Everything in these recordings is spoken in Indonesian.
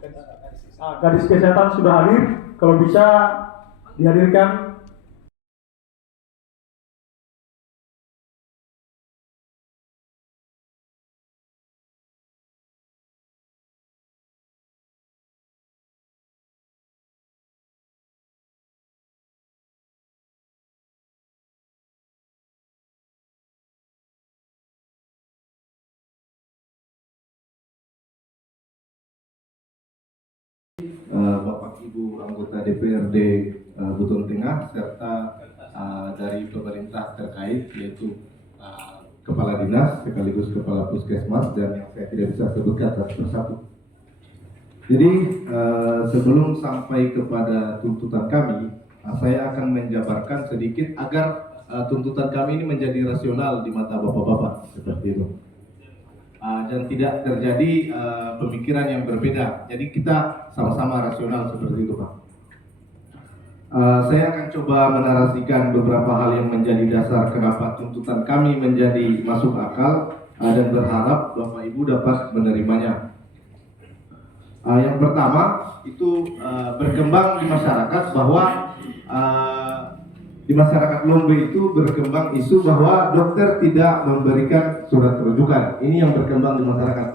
Gadis kesehatan sudah hadir, kalau bisa dihadirkan. Bapak Ibu anggota DPRD Buton Tengah serta dari pemerintah terkait yaitu Kepala Dinas sekaligus Kepala Puskesmas dan yang saya tidak bisa sebutkan satu persatu. Jadi sebelum sampai kepada tuntutan kami, saya akan menjabarkan sedikit agar tuntutan kami ini menjadi rasional di mata bapak-bapak seperti itu. Dan tidak terjadi pemikiran yang berbeda. Jadi kita sama-sama rasional seperti itu, Pak. Saya akan coba menarasikan beberapa hal yang menjadi dasar kenapa tuntutan kami menjadi masuk akal dan berharap Bapak Ibu dapat menerimanya. Yang pertama itu berkembang di masyarakat bahwa di masyarakat Lombe itu berkembang isu bahwa dokter tidak memberikan surat rujukan. Ini yang berkembang di masyarakat.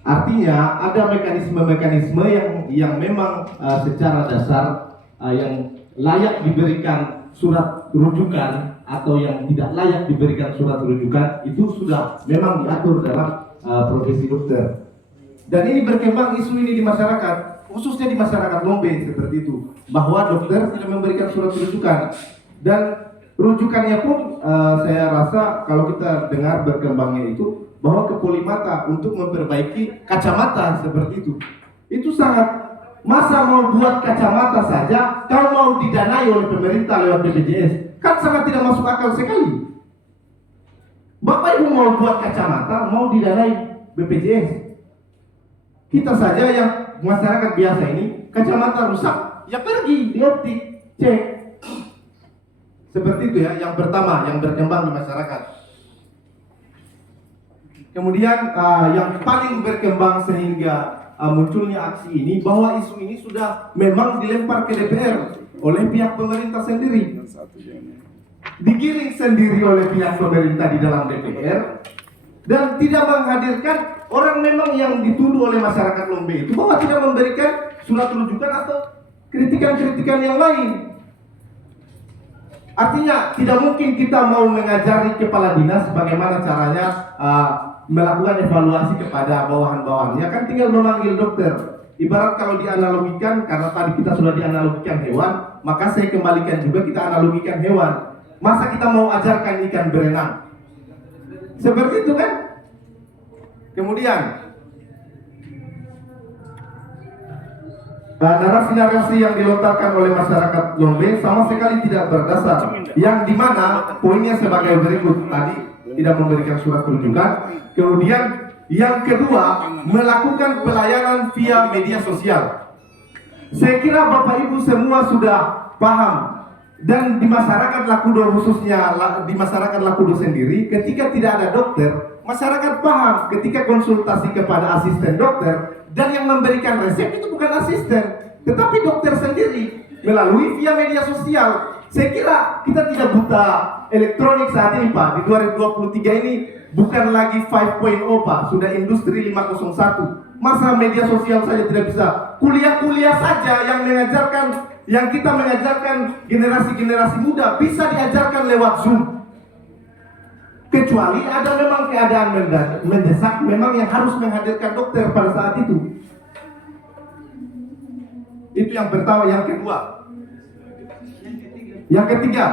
Artinya ada mekanisme-mekanisme yang memang secara dasar yang layak diberikan surat rujukan atau yang tidak layak diberikan surat rujukan itu sudah memang diatur dalam profesi dokter. Dan ini berkembang isu ini di masyarakat, khususnya di masyarakat Lombe seperti itu, bahwa dokter tidak memberikan surat rujukan. Dan rujukannya pun saya rasa kalau kita dengar berkembangnya itu bahwa ke Polimata untuk memperbaiki kacamata seperti itu sangat, masa mau buat kacamata saja kalau mau didanai oleh pemerintah lewat BPJS, kan sangat tidak masuk akal sekali. Bapak Ibu mau buat kacamata mau didanai BPJS, kita saja yang masyarakat biasa ini kacamata rusak ya pergi di optik cek. Seperti itu ya, yang pertama yang berkembang di masyarakat. Kemudian yang paling berkembang sehingga munculnya aksi ini, bahwa isu ini sudah memang dilempar ke DPR oleh pihak pemerintah sendiri, digiring sendiri oleh pihak pemerintah di dalam DPR, dan tidak menghadirkan orang memang yang dituduh oleh masyarakat Lombe itu bahwa tidak memberikan surat rujukan atau kritikan-kritikan yang lain. Artinya tidak mungkin kita mau mengajari kepala dinas bagaimana caranya melakukan evaluasi kepada bawahan-bawahannya, kan tinggal memanggil dokter. Ibarat kalau dianalogikan, karena tadi kita sudah dianalogikan hewan, maka saya kembalikan juga kita analogikan hewan. Masa kita mau ajarkan ikan berenang? Seperti itu kan? Kemudian narasi-narasi yang dilontarkan oleh masyarakat Lombe sama sekali tidak berdasar, yang dimana poinnya sebagai berikut tadi: tidak memberikan surat rujukan. Kemudian yang kedua, melakukan pelayanan via media sosial. Saya kira Bapak Ibu semua sudah paham, dan di masyarakat Lakudo khususnya di masyarakat Lakudo sendiri, ketika tidak ada dokter, masyarakat paham ketika konsultasi kepada asisten dokter, dan yang memberikan resep itu bukan asisten, tetapi dokter sendiri melalui via media sosial. Saya kira kita tidak buta elektronik saat ini, Pak. Di 2023 ini bukan lagi 5.0, Pak, sudah industri 501. Masa media sosial saja tidak bisa? Kuliah-kuliah saja yang kita mengajarkan generasi-generasi muda bisa diajarkan lewat Zoom. Kecuali ada memang keadaan mendesak, memang yang harus menghadirkan dokter pada saat itu. Itu yang pertama. Yang kedua, yang ketiga,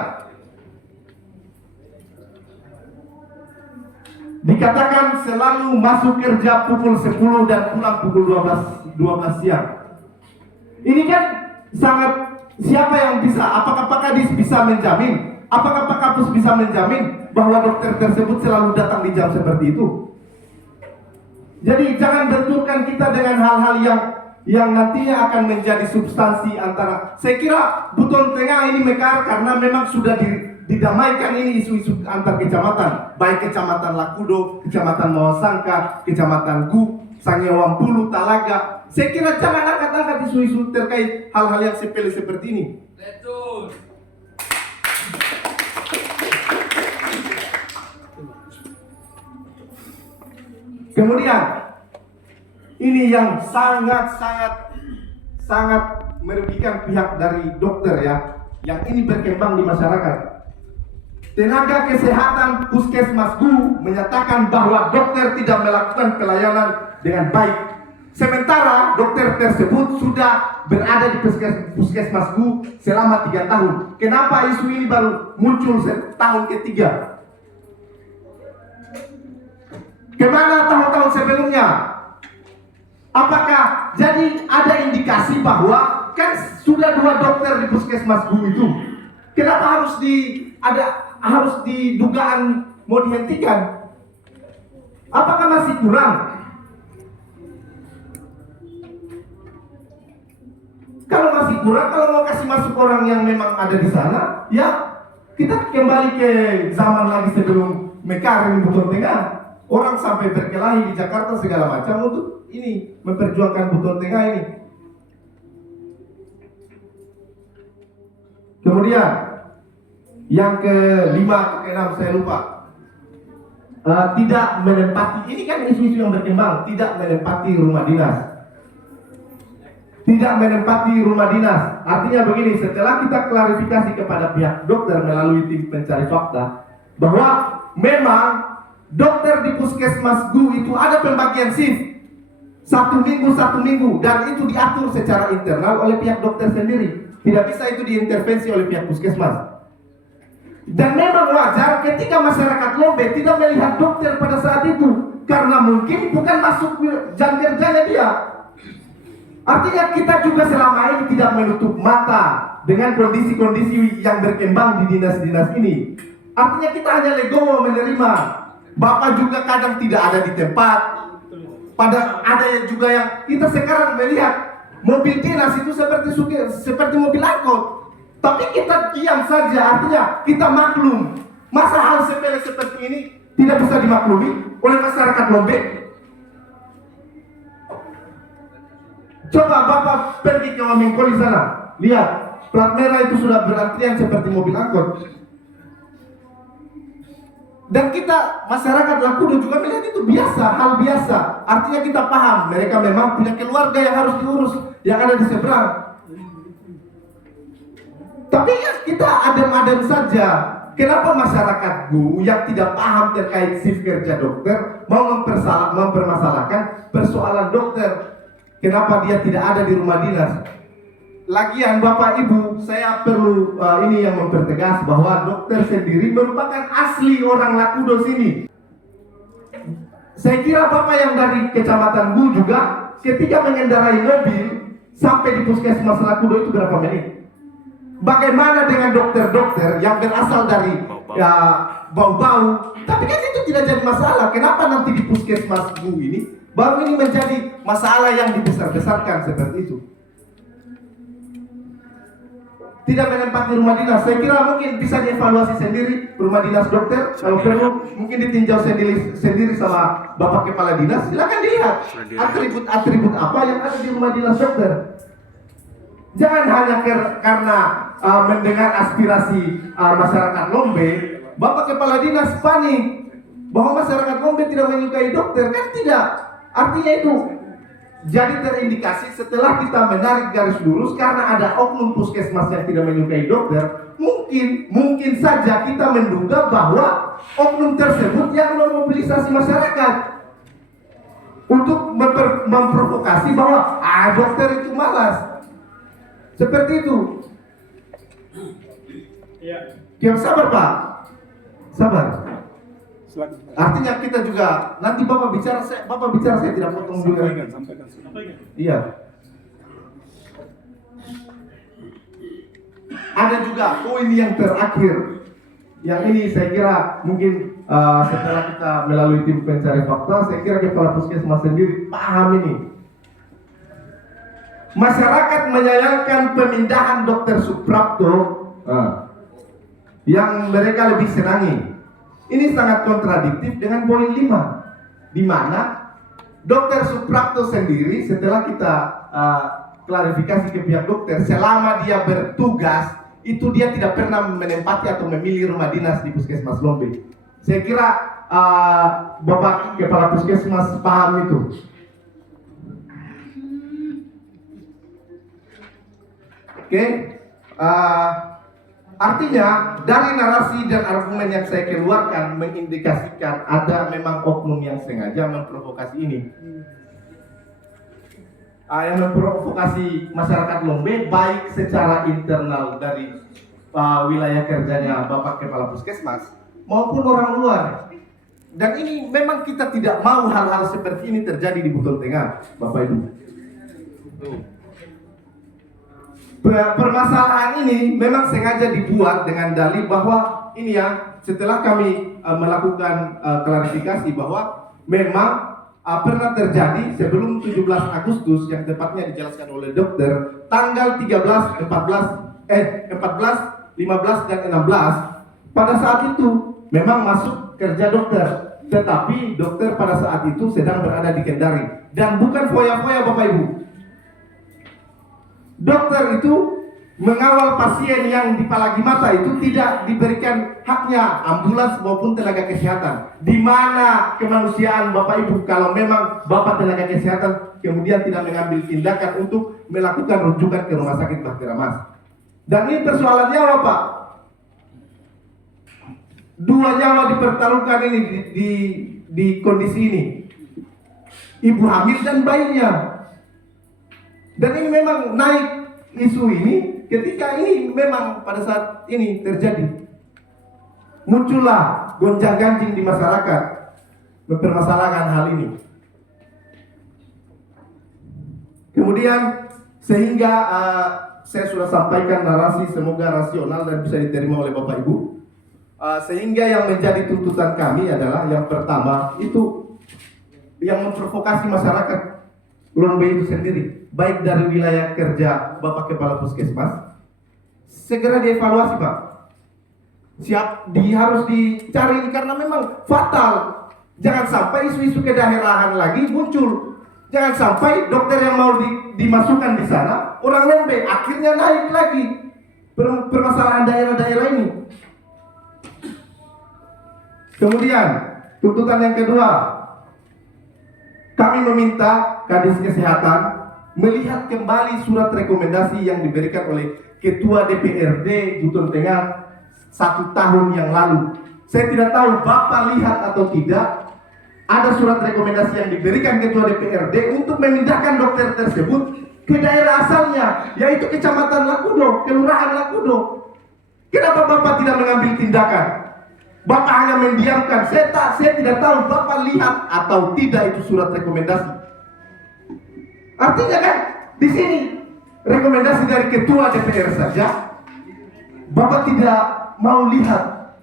dikatakan selalu masuk kerja pukul 10 dan pulang pukul 12 siang. Ini kan sangat, siapa yang bisa? Apakah Pak Kadis bisa menjamin? Apakah Pak Kapus bisa menjamin bahwa dokter tersebut selalu datang di jam seperti itu? Jadi jangan benturkan kita dengan hal-hal yang nantinya akan menjadi substansi antara. Saya kira Buton Tengah ini mekar karena memang sudah didamaikan ini isu-isu antar kecamatan, baik kecamatan Lakudo, kecamatan Mawasangka, kecamatan Gu, Sangiawang Bulu, Talaga. Saya kira jangan angkat-angkat isu-isu terkait hal-hal yang sepele seperti ini. Betul. Kemudian ini yang sangat merugikan pihak dari dokter ya, yang ini berkembang di masyarakat. Tenaga kesehatan Puskesmas GU menyatakan bahwa dokter tidak melakukan pelayanan dengan baik. Sementara dokter tersebut sudah berada di Puskesmas GU selama 3 tahun. Kenapa isu ini baru muncul tahun ketiga? Kemana tahun-tahun sebelumnya? Apakah jadi ada indikasi bahwa kan sudah 2 dokter di Puskesmas GU itu? Kenapa harus didugaan mau dihentikan? Apakah masih kurang? Kalau masih kurang, kalau mau kasih masuk orang yang memang ada di sana, ya kita kembali ke zaman lagi sebelum Mekaring Buton Tengah. Orang sampai berkelahi di Jakarta segala macam untuk ini memperjuangkan Buton Tengah ini. Kemudian yang ke-5 atau ke-6 saya lupa. Tidak menempati, ini kan isu-isu yang berkembang, tidak menempati rumah dinas. Tidak menempati rumah dinas. Artinya begini, setelah kita klarifikasi kepada pihak dokter melalui tim pencari fakta bahwa memang dokter di Puskesmas GU itu ada pembagian shift 1 minggu dan itu diatur secara internal oleh pihak dokter sendiri. Tidak bisa itu diintervensi oleh pihak Puskesmas. Dan memang wajar ketika masyarakat Lombe tidak melihat dokter pada saat itu karena mungkin bukan masuk jam kerjanya dia. Artinya kita juga selama ini tidak menutup mata dengan kondisi-kondisi yang berkembang di dinas-dinas ini. Artinya kita hanya legowo menerima. Bapak juga kadang tidak ada di tempat. Pada ada juga yang kita sekarang melihat mobil dinas itu seperti mobil angkot. Tapi kita diam saja, artinya kita maklum. Masa hal sepele seperti ini tidak bisa dimaklumi oleh masyarakat Lombe? Coba Bapak pergi ke Wamengkoli sana, lihat plat merah itu sudah berantrian seperti mobil angkot. Dan kita masyarakat Lakudo juga melihat itu biasa, hal biasa. Artinya kita paham mereka memang punya keluarga yang harus diurus, yang ada di seberang. Tapi ya kita adem-adem saja. Kenapa masyarakat GU yang tidak paham terkait shift kerja dokter mau mempermasalahkan persoalan dokter? Kenapa dia tidak ada di rumah dinas? Lagian Bapak Ibu, saya perlu ini yang mempertegas bahwa dokter sendiri merupakan asli orang Lakudo sini. Saya kira Bapak yang dari Kecamatan GU juga ketika mengendarai mobil sampai di Puskesmas Lakudo itu berapa menit? Bagaimana dengan dokter-dokter yang berasal dari bau-bau? Tapi kan itu tidak jadi masalah. Kenapa nanti di Puskesmas GU ini baru ini menjadi masalah yang dibesar-besarkan seperti itu? Tidak menempati rumah dinas. Saya kira mungkin bisa dievaluasi sendiri rumah dinas dokter. Kalau perlu mungkin ditinjau sendiri sama Bapak Kepala Dinas. Silakan dilihat atribut-atribut apa yang ada di rumah dinas dokter. Jangan hanya karena mendengar aspirasi masyarakat Lombe, Bapak Kepala Dinas panik bahwa masyarakat Lombe tidak menyukai dokter. Kan tidak. Artinya itu jadi terindikasi setelah kita menarik garis lurus karena ada oknum puskesmas yang tidak menyukai dokter, mungkin saja kita menduga bahwa oknum tersebut yang memobilisasi masyarakat untuk memprovokasi bahwa dokter itu malas. Seperti itu. Ya, sabar Pak. Sabar. Artinya kita juga nanti Bapak bicara saya tidak potong juga. Sampaikan. Iya. Ada juga poin yang terakhir. Yang ini saya kira mungkin setelah kita melalui tim pencari fakta, saya kira Kepala Puskesmas sendiri paham ini. Masyarakat menyayangkan pemindahan Dr. Suprapto yang mereka lebih senangi. Ini sangat kontradiktif dengan poin 5, di mana Dokter Suprapto sendiri setelah kita klarifikasi ke pihak dokter, selama dia bertugas itu dia tidak pernah menempati atau memilih rumah dinas di Puskesmas Lombe. Saya kira Bapak Kepala Puskesmas paham itu. Oke, artinya dari narasi dan argumen yang saya keluarkan mengindikasikan ada memang oknum yang sengaja memprovokasi ini. Yang memprovokasi masyarakat Lombe baik secara internal dari wilayah kerjanya Bapak Kepala Puskesmas maupun orang luar. Dan ini memang kita tidak mau hal-hal seperti ini terjadi di Buton Tengah, Bapak Ibu. Permasalahan ini memang sengaja dibuat dengan dalih bahwa ini ya, setelah kami melakukan klarifikasi bahwa memang pernah terjadi sebelum 17 Agustus yang tepatnya dijelaskan oleh dokter tanggal 13, 14, 15 dan 16 pada saat itu memang masuk kerja dokter, tetapi dokter pada saat itu sedang berada di Kendari dan bukan foya-foya Bapak Ibu. Dokter itu mengawal pasien yang dipalagi mata itu tidak diberikan haknya ambulans maupun tenaga kesehatan. Di mana kemanusiaan Bapak Ibu kalau memang Bapak tenaga kesehatan kemudian tidak mengambil tindakan untuk melakukan rujukan ke rumah sakit Bahtera Mas. Dan ini persoalan nyawa Pak. 2 nyawa dipertaruhkan ini di kondisi ini. Ibu hamil dan bayinya. Dan ini memang naik isu ini ketika ini memang pada saat ini terjadi. Muncullah gonjang-ganjing di masyarakat mempermasalahkan hal ini. Kemudian sehingga saya sudah sampaikan narasi semoga rasional dan bisa diterima oleh Bapak Ibu. Sehingga yang menjadi tuntutan kami adalah yang pertama itu yang memprovokasi masyarakat Lombe itu sendiri, baik dari wilayah kerja Bapak Kepala Puskesmas, segera dievaluasi Pak. Harus dicari karena memang fatal. Jangan sampai isu-isu kedaerahan lagi muncul. Jangan sampai dokter yang mau dimasukkan di sana, orang Lombe akhirnya naik lagi permasalahan daerah-daerah ini. Kemudian tuntutan yang kedua, kami meminta Kadis Kesehatan melihat kembali surat rekomendasi yang diberikan oleh Ketua DPRD Buton Tengah 1 tahun yang lalu. Saya tidak tahu Bapak lihat atau tidak, ada surat rekomendasi yang diberikan Ketua DPRD untuk memindahkan dokter tersebut ke daerah asalnya, yaitu Kecamatan Lakudo, Kelurahan Lakudo. Kenapa Bapak tidak mengambil tindakan? Bapak hanya mendiamkan. Saya tidak tahu Bapak lihat atau tidak itu surat rekomendasi. Artinya kan di sini rekomendasi dari Ketua DPR saja Bapak tidak mau lihat.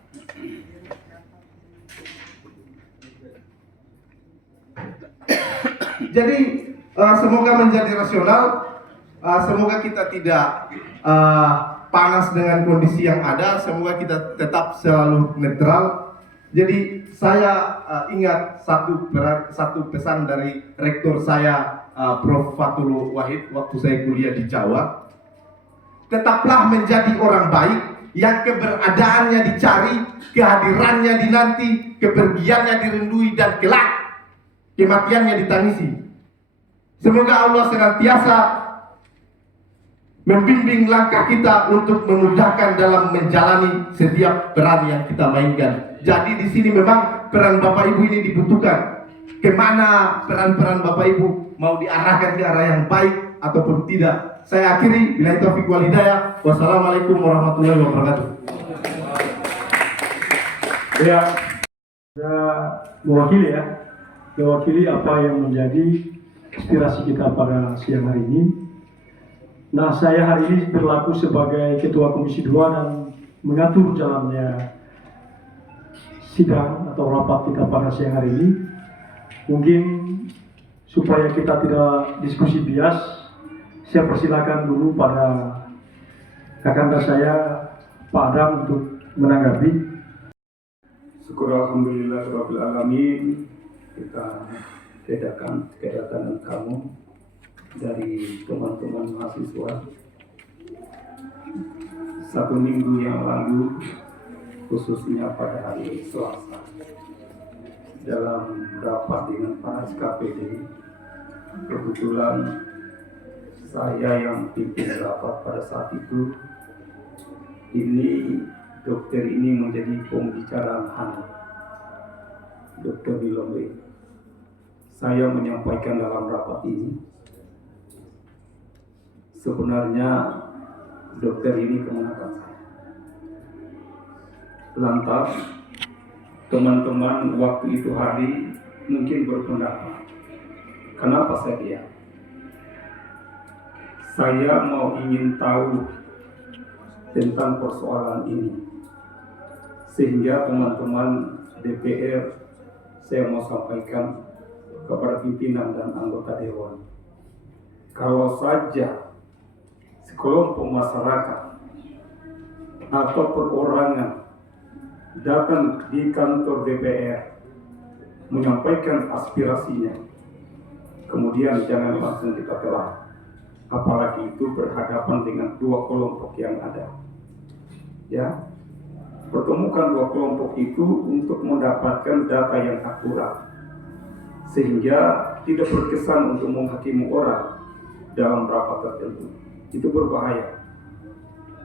Jadi semoga menjadi rasional, semoga kita tidak panas dengan kondisi yang ada, semoga kita tetap selalu netral. Jadi saya ingat satu pesan dari rektor saya, Prof. Fatul Wahid, waktu saya kuliah di Jawa. Tetaplah menjadi orang baik yang keberadaannya dicari, kehadirannya dinanti, kepergiannya dirindui, dan kelak kematiannya ditangisi. Semoga Allah senantiasa membimbing langkah kita untuk memudahkan dalam menjalani setiap peran yang kita mainkan. Jadi di sini memang peran Bapak Ibu ini dibutuhkan. Kemana peran-peran Bapak Ibu mau diarahkan ke arah yang baik ataupun tidak. Saya akhiri, billahi taufiq wal hidayah. Wassalamualaikum warahmatullahi wabarakatuh. Ya, mewakili apa yang menjadi aspirasi kita pada siang hari ini. Nah, saya hari ini berlaku sebagai Ketua Komisi 2 dan mengatur jalannya sidang atau rapat kita pada siang hari ini. Mungkin supaya kita tidak diskusi bias, saya persilakan dulu pada kakanda saya, Pak Adam, untuk menanggapi. Syukur alhamdulillah rabbil alamin. Kita kedatangan kamu dari teman-teman mahasiswa 1 minggu yang lalu, khususnya pada hari Selasa, dalam rapat dengan para SKPD. Kebetulan saya yang pimpin rapat pada saat itu. Ini dokter ini menjadi pembicaraan hangat. Dokter Bilombe, saya menyampaikan dalam rapat ini, sebenarnya dokter ini kemenakan saya. Lantas teman-teman waktu itu hari mungkin berpendapat, kenapa saya diam? Saya mau ingin tahu tentang persoalan ini, sehingga teman-teman DPR saya mau sampaikan kepada pimpinan dan anggota dewan. Kalau saja sekelompok masyarakat atau perorangan datang di kantor DPR menyampaikan aspirasinya, kemudian jangan langsung kita telah, apalagi itu berhadapan dengan 2 kelompok yang ada. Ya, pertemukan 2 kelompok itu untuk mendapatkan data yang akurat, sehingga tidak berkesan untuk menghakimi orang dalam rapat tertentu. Itu berbahaya,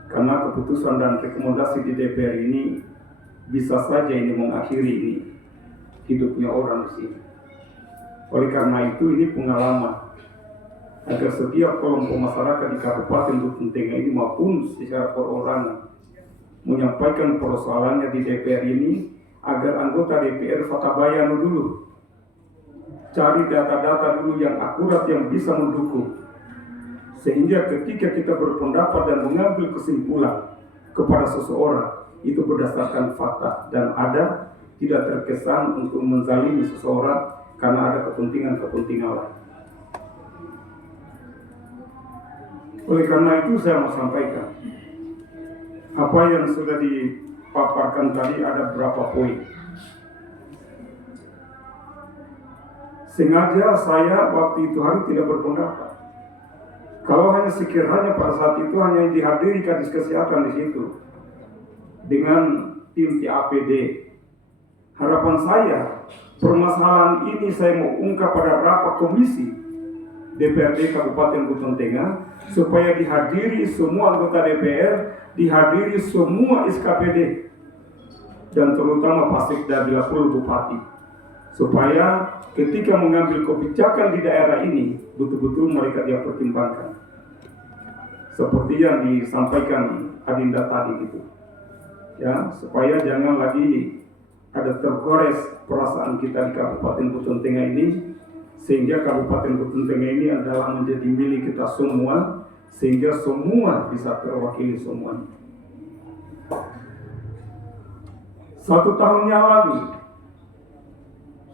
karena keputusan dan rekomendasi di DPR ini bisa saja ini mengakhiri ini hidupnya orang di sini. Oleh karena itu, ini pengalaman agar setiap kelompok masyarakat di Kabupaten Butun Tengah ini maupun secara perorangan menyampaikan persoalannya di DPR ini, agar anggota DPR fatabayanu dulu, cari data-data dulu yang akurat yang bisa mendukung, sehingga ketika kita berpendapat dan mengambil kesimpulan kepada seseorang itu berdasarkan fakta dan ada, tidak terkesan untuk menzalimi seseorang karena ada kepentingan-kepentingan lain. Oleh karena itu saya mau sampaikan apa yang sudah dipaparkan tadi, ada beberapa poin. Sengaja saya waktu itu hari tidak berpendapat. Kalau hanya sekiranya pada saat itu hanya dihadiri kadis kesehatan di situ dengan tim TAPD, harapan saya permasalahan ini saya mau ungkap pada rapat komisi DPRD Kabupaten Butun Tengah, supaya dihadiri semua anggota DPR, dihadiri semua SKPD, dan terutama Pak Sekda bila perlu Bupati, supaya ketika mengambil kebijakan di daerah ini betul-betul mereka dia pertimbangkan, seperti yang disampaikan Adinda tadi gitu, ya, supaya jangan lagi ada tergores perasaan kita di Kabupaten Butun Tengah ini, sehingga Kabupaten Butun Tengah ini adalah menjadi milik kita semua, sehingga semua bisa terwakili semuanya. 1 tahun yang lalu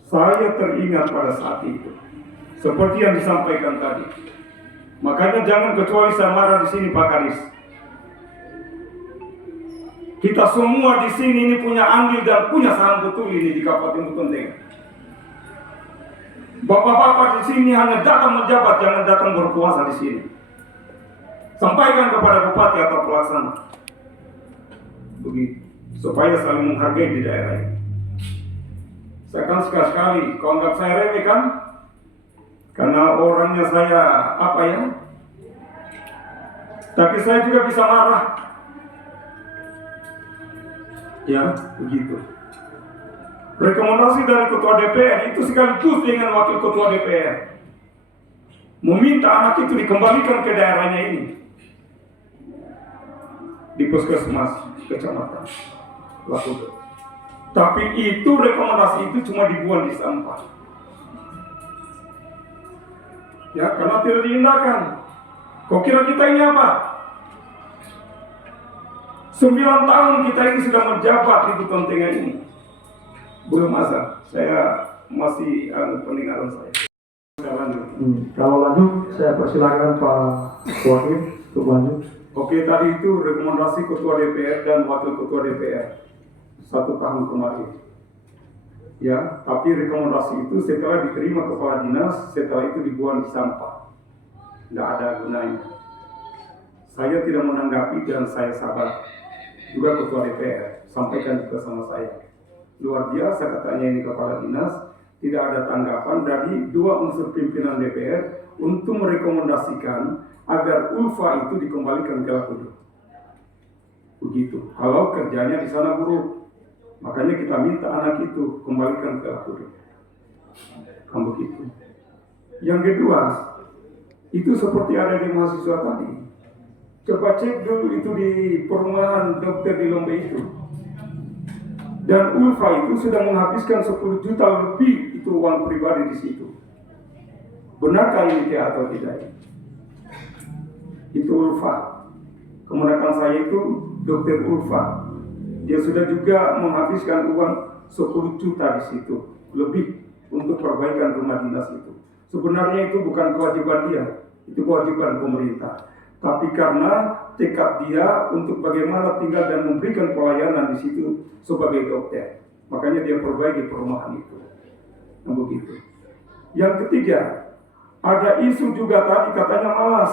saya teringat pada saat itu, seperti yang disampaikan tadi. Makanya jangan kecuali saya marah di sini Pak Kadis. Kita semua di sini ini punya andil dan punya saham betul ini di Kabupaten Butun Tengah. Bapak-bapak di sini hanya datang menjabat, jangan datang berkuasa di sini. Sampaikan kepada bupati atau pelaksana, begitu, supaya saling menghargai di daerah ini. Saya kan sekali-sekali, kau anggap saya remeh kan? Karena orangnya saya apa ya? Tapi saya juga bisa marah. Ya, begitu. Rekomendasi dari Ketua DPR itu sekaligus dengan Wakil Ketua DPR meminta anak itu dikembalikan ke daerahnya ini, di puskesmas kecamatan Lakudo. Tapi itu rekomendasi itu cuma dibuang di sampah. Ya, karena tidak diindahkan. Kok kira kita ini apa? 9 tahun kita ini sudah menjabat di Butun Tengah ini. Belum masa, saya masih peninggalan saya. Kalau lanjut, saya persilakan Pak Wakil untuk lanjut. Oke, tadi itu rekomendasi Ketua DPR dan Wakil Ketua DPR 1 tahun kemarin. Ya, tapi rekomendasi itu setelah diterima kepala dinas, setelah itu dibuang di sampah. Tidak ada gunanya. Saya tidak menanggapi dan saya sabar. Juga ketua DPR sampaikan juga sama saya. Luar biasa katanya ini kepala dinas, tidak ada tanggapan dari dua unsur pimpinan DPR untuk merekomendasikan agar Ulfa itu dikembalikan ke Lakudo. Begitu. Kalau kerjanya di sana buruk, makanya kita minta anak itu kembalikan ke Lakudo. Kan begitu. Yang kedua, itu seperti ada di mahasiswa tadi. Coba cek dulu itu di perumahan dokter di Lombe itu. Dan Ulfa itu sudah menghabiskan 10 juta lebih itu uang pribadi di situ. Benarkah ini atau tidak? Itu Ulfa. Kemudian saya itu dokter Ulfa. Dia sudah juga menghabiskan uang 10 juta di situ lebih untuk perbaikan rumah dinas itu. Sebenarnya itu bukan kewajiban dia, itu kewajiban pemerintah. Tapi karena tekad dia untuk bagaimana tinggal dan memberikan pelayanan di situ sebagai dokter, makanya dia perbaiki perumahan itu. Nah, begitu. Yang ketiga, ada isu juga tadi katanya malas.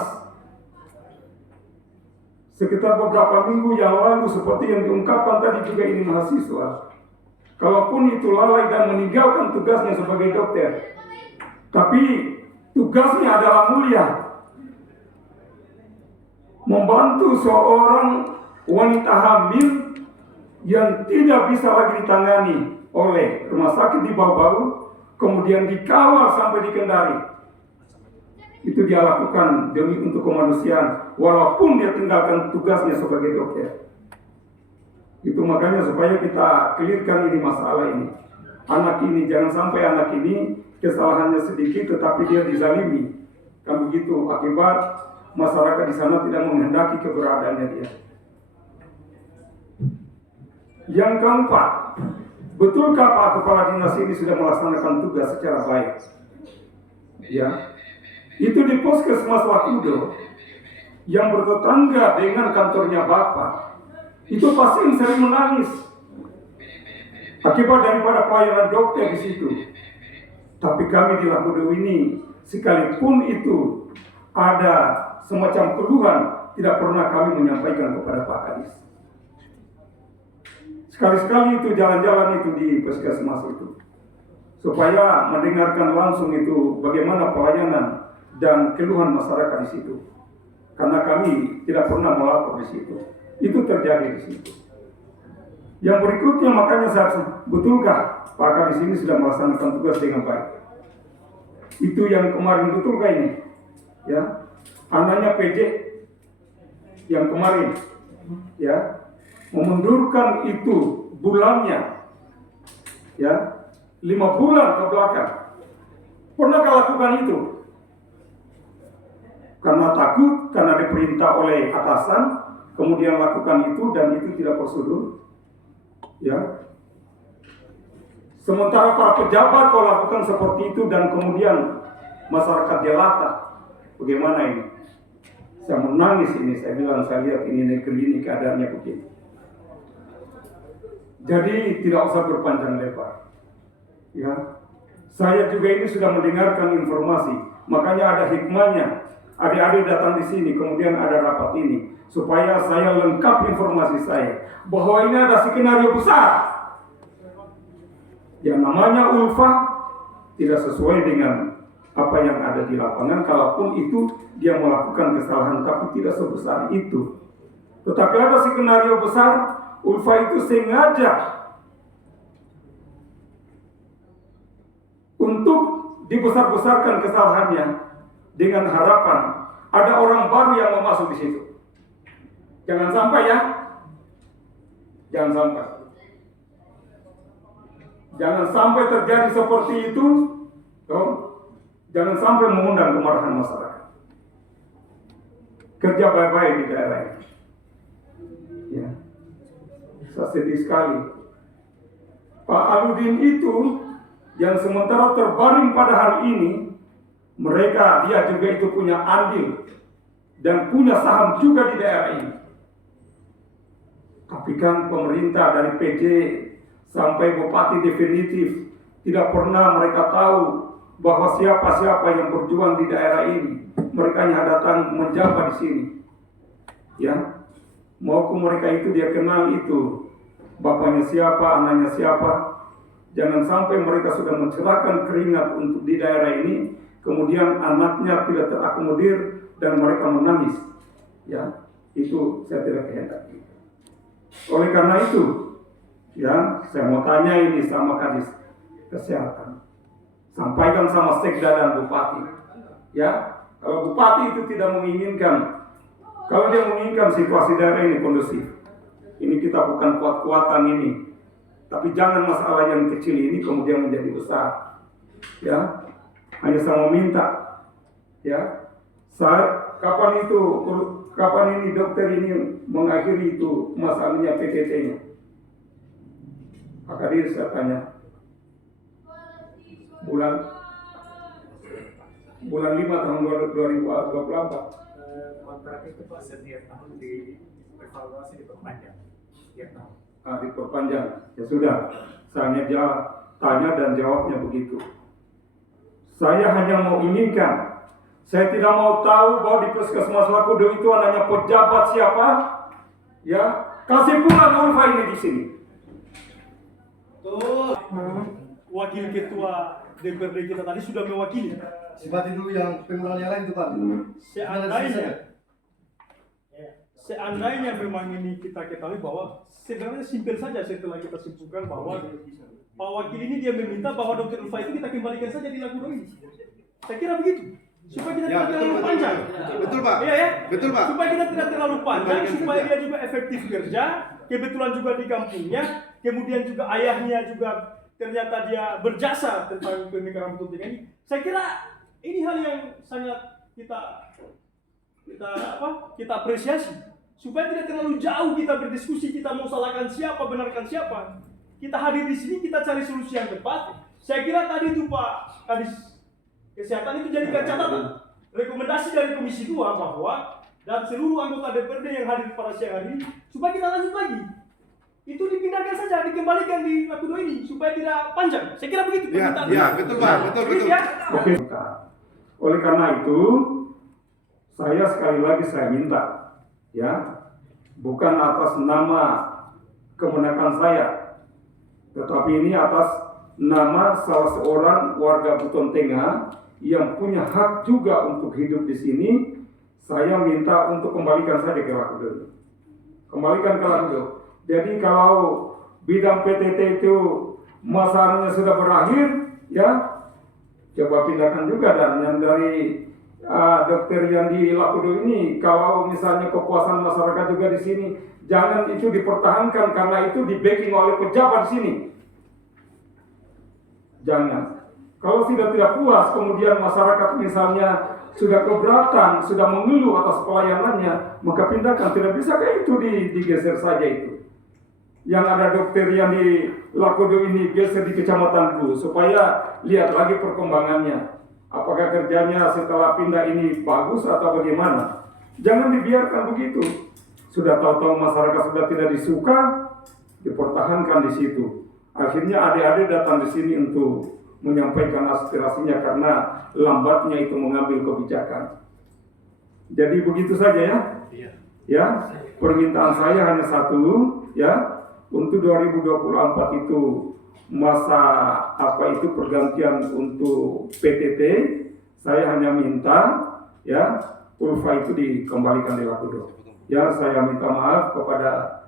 Sekitar beberapa minggu yang lalu seperti yang diungkapkan tadi juga ini mahasiswa. Kalaupun itu lalai dan meninggalkan tugasnya sebagai dokter, tapi tugasnya adalah mulia. Membantu seorang wanita hamil yang tidak bisa lagi ditangani oleh rumah sakit di Bau-Bau, kemudian dikawal sampai di Kendari. Itu dia lakukan demi untuk kemanusiaan, walaupun dia tinggalkan tugasnya sebagai dokter. Itu makanya supaya kita clearkan ini masalah ini. Anak ini, jangan sampai anak ini kesalahannya sedikit tetapi dia dizalimi. Kan begitu, akibat masyarakat di sana tidak menghendaki keberadaannya dia. Yang keempat, betulkah Pak Kepala Dinas ini sudah melaksanakan tugas secara baik? Ya, itu di Puskesmas Lakudo yang bertetangga dengan kantornya Bapak, itu pasti sering menangis akibat daripada pelayanan dokter di situ. Tapi kami di Lakudo ini, sekalipun itu ada semacam keluhan, tidak pernah kami menyampaikan kepada Pak Kadis. Sekali-sekali itu jalan-jalan itu di puskesmas itu, supaya mendengarkan langsung itu bagaimana pelayanan dan keluhan masyarakat di situ. Karena kami tidak pernah melapor di situ. Itu terjadi di situ. Yang berikutnya makanya saya betulkah Pak Kadis ini sudah melaksanakan tugas dengan baik? Itu yang kemarin betulkah ini? Ya, anaknya PJ yang kemarin, ya, memundurkan itu bulannya, ya, 5 bulan ke belakang. Pernahkah lakukan itu? Karena takut, karena diperintah oleh atasan, kemudian lakukan itu dan itu tidak prosedur, ya. Sementara para pejabat kalau lakukan seperti itu dan kemudian masyarakat jelata, bagaimana ini? Saya menangis ini, saya bilang saya lihat ini negeri ini keadaannya begini. Jadi tidak usah berpanjang lebar. Ya, saya juga ini sudah mendengarkan informasi, makanya ada hikmahnya. Adik-adik datang di sini, kemudian ada rapat ini, supaya saya lengkap informasi saya bahwa ini ada skenario besar. Yang namanya Ulfa tidak sesuai dengan apa yang ada di lapangan, kalaupun itu dia melakukan kesalahan, tapi tidak sebesar itu. Tetapi ada skenario besar, Ulfa itu sengaja untuk dibesar-besarkan kesalahannya dengan harapan ada orang baru yang mau masuk di situ. Jangan sampai ya, jangan sampai. Jangan sampai terjadi seperti itu, jangan sampai mengundang kemarahan masyarakat. Kerja baik-baik di daerah ini. Ya. Saya sedih sekali. Pak Aludin itu yang sementara terbaring pada hari ini, dia juga itu punya andil dan punya saham juga di daerah ini. Tapi kan pemerintah dari PJ sampai bupati definitif Tidak pernah mereka tahu bahwa siapa-siapa yang berjuang di daerah ini. Mereka hanya datang menjabat di sini. Ya, maupun mereka itu dia kenal itu bapaknya siapa, anaknya siapa. Jangan sampai mereka sudah mencerahkan keringat untuk di daerah ini, kemudian anaknya tidak terakomodir dan mereka menangis. Ya, itu saya tidak kehendaki. Oleh karena itu, ya, saya mau tanya ini sama Kadis Kesehatan. Sampaikan sama Sekda dan Bupati. Ya, kalau Bupati itu tidak menginginkan, kalau dia menginginkan situasi daerah ini kondusif, ini kita bukan kuat-kuatan ini, tapi jangan masalah yang kecil ini kemudian menjadi besar. Ya, hanya saya meminta, ya, kapan ini dokter ini mengakhiri itu masalahnya PTT-nya? Pak Kadir, saya tanya, bulan 5 tahun 2024. Kontrak itu Pak setiap tahun di evaluasi diperpanjang setiap tahun. Diperpanjang, ya sudah. Saya hanya tanya dan jawabnya begitu. Saya hanya mau inginkan, saya tidak mau tahu bahwa di Puskesmas Lakudo itu anaknya pejabat siapa. Ya, kasih pula Ulfa ini di sini. Wakil ketua DPRD kita tadi sudah mewakili. Sifati dulu yang pengenalannya lain itu Pak. Seandainya memang ini kita ketahui bahwa sebenarnya simpel saja setelah kita simpulkan bahwa Pak Wakil ini dia meminta bahwa Dr. Ulfa itu kita kembalikan saja di Lakudo ini. Saya kira begitu. Supaya kita tidak terlalu panjang. Betul Pak. Iya ya. Betul Pak. Supaya kita tidak terlalu panjang, Kembalikan supaya saja. dia juga efektif kerja, kebetulan juga di kampungnya, kemudian juga ayahnya juga ternyata dia berjasa tentang pemekaran betul ini. Saya kira ini hal yang sangat kita apresiasi. Supaya tidak terlalu jauh kita berdiskusi, kita mau salahkan siapa, benarkan siapa. Kita hadir di sini, kita cari solusi yang tepat. Saya kira tadi itu Pak Kadis Kesehatan itu jadikan catatan rekomendasi dari Komisi 2 bahwa dan seluruh anggota DPRD yang hadir pada siang hari ini supaya kita lanjut lagi. Itu dipindahkan saja, dikembalikan di Lakudo ini supaya tidak panjang. Saya kira begitu permintaan. Ya, betul Pak, betul. Ya. Oke. Oleh karena itu, saya minta, ya, bukan atas nama kemenakan saya, tetapi ini atas nama salah seorang warga Buton Tengah yang punya hak juga untuk hidup di sini. Saya minta untuk kembalikan saja ke Lakudo. Kembalikan ke Lakudo. Jadi kalau bidang PTT itu masanya sudah berakhir, ya, coba pindahkan juga. Dan yang dari dokter yang di Lakudo ini, kalau misalnya kepuasan masyarakat juga di sini, jangan itu dipertahankan karena itu di backing oleh pejabat di sini. Jangan. Kalau tidak puas, kemudian masyarakat misalnya sudah keberatan, sudah mengeluh atas pelayanannya, maka pindahkan. Tidak bisa kayak itu digeser saja itu. Yang ada dokter yang di Lakudo ini geser di kecamatanku, supaya lihat lagi perkembangannya. Apakah kerjanya setelah pindah ini bagus atau bagaimana? Jangan dibiarkan begitu. Sudah tahu-tahu masyarakat sudah tidak disuka, dipertahankan di situ. Akhirnya adik-adik datang di sini untuk menyampaikan aspirasinya karena lambatnya itu mengambil kebijakan. Jadi begitu saja ya. Ya, permintaan saya hanya satu, ya, untuk 2024 itu masa pergantian untuk PTT, saya hanya minta, ya, Ulfa itu dikembalikan di Lakudo. Ya, saya minta maaf kepada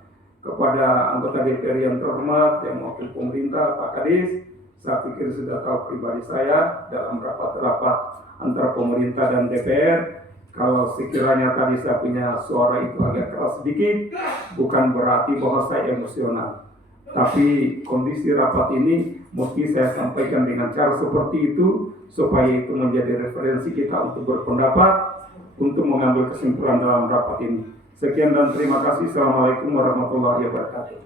anggota DPR yang terhormat, yang mewakili pemerintah, Pak Kadis. Saya pikir sudah tahu pribadi saya dalam rapat-rapat antara pemerintah dan DPR. Kalau sekiranya tadi saya punya suara itu agak keras sedikit, bukan berarti bahwa saya emosional. Tapi kondisi rapat ini mesti saya sampaikan dengan cara seperti itu, supaya itu menjadi referensi kita untuk berpendapat, untuk mengambil kesimpulan dalam rapat ini. Sekian dan terima kasih. Assalamualaikum warahmatullahi wabarakatuh.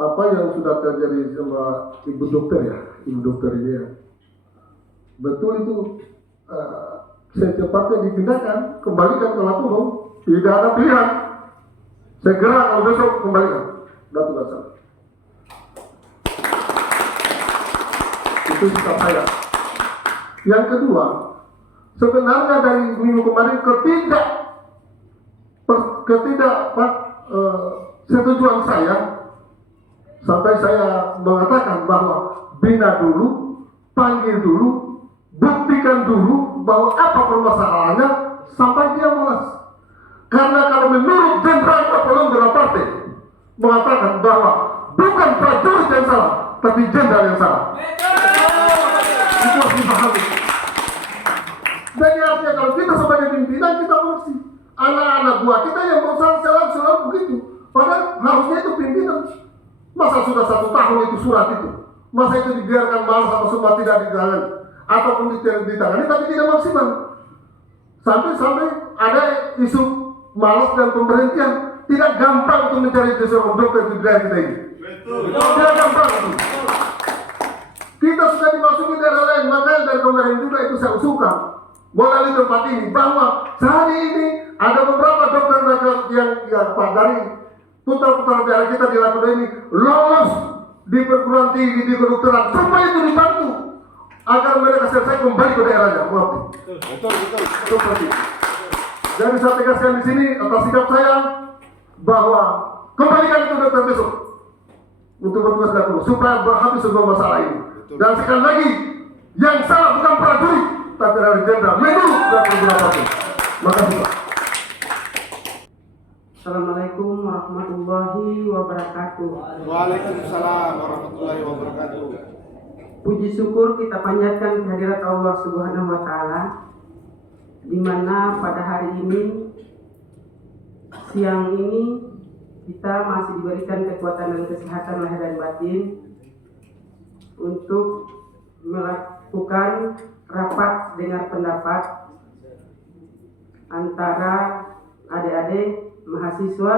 Apa yang sudah terjadi sama ibu dokter ini ya, betul itu secepatnya dipindahkan, kembalikan ke Lakudo, tidak ada pilihan, segera kalau besok kembalikan, dah tugas saya. Itu sikap saya. Yang kedua, sebenarnya dari minggu kemarin setujuan saya sampai saya mengatakan bahwa bina dulu, panggil dulu, buktikan dulu bahwa apa permasalahannya sampai dia malas. Karena kalau menurut Jenderal Napoleon Bonaparte mengatakan bahwa bukan prajurit yang salah, tapi jenderal yang salah. Itu harus dipahami. Jadi artinya kalau kita sebagai pimpinan kita koreksi anak-anak buah kita yang mau selalu begitu. Padahal harusnya itu pimpinan. Masa sudah 1 tahun itu surat itu, masa itu dibiarkan malas atau semua tidak ditangani, ataupun ditangani tapi tidak maksimal. Sampai ada isu malas dan pemberhentian. Tidak gampang untuk mencari seorang dokter di daerah kita ini. Tidak gampang itu. Kita sudah dimasuki daerah lain, makanya dari kemarin juga itu saya usulkan melalui tempat ini bahwa sehari ini ada beberapa dokter yang dari putar-putar daerah kita di Lakuna ini lolos di perguruan tinggi di kedokteran supaya itu dibantu agar mereka selesai kembali ke daerahnya. Betul. Seperti itu. Jadi saya tegaskan di sini atas sikap saya bahwa kembalikan itu dokter besok untuk bertugas dan terus supaya berhabis semua masalah ini. Dan sekali lagi yang salah bukan prajurit tapi dari jenderal menurut dan beberapa pun. Makasih Pak. Assalamualaikum warahmatullahi wabarakatuh. Waalaikumsalam warahmatullahi wabarakatuh. Puji syukur kita panjatkan kehadirat Allah Subhanahu wa taala di mana pada hari ini siang ini kita masih diberikan kekuatan dan kesehatan lahir dan batin untuk melakukan rapat dengar pendapat antara adik-adik mahasiswa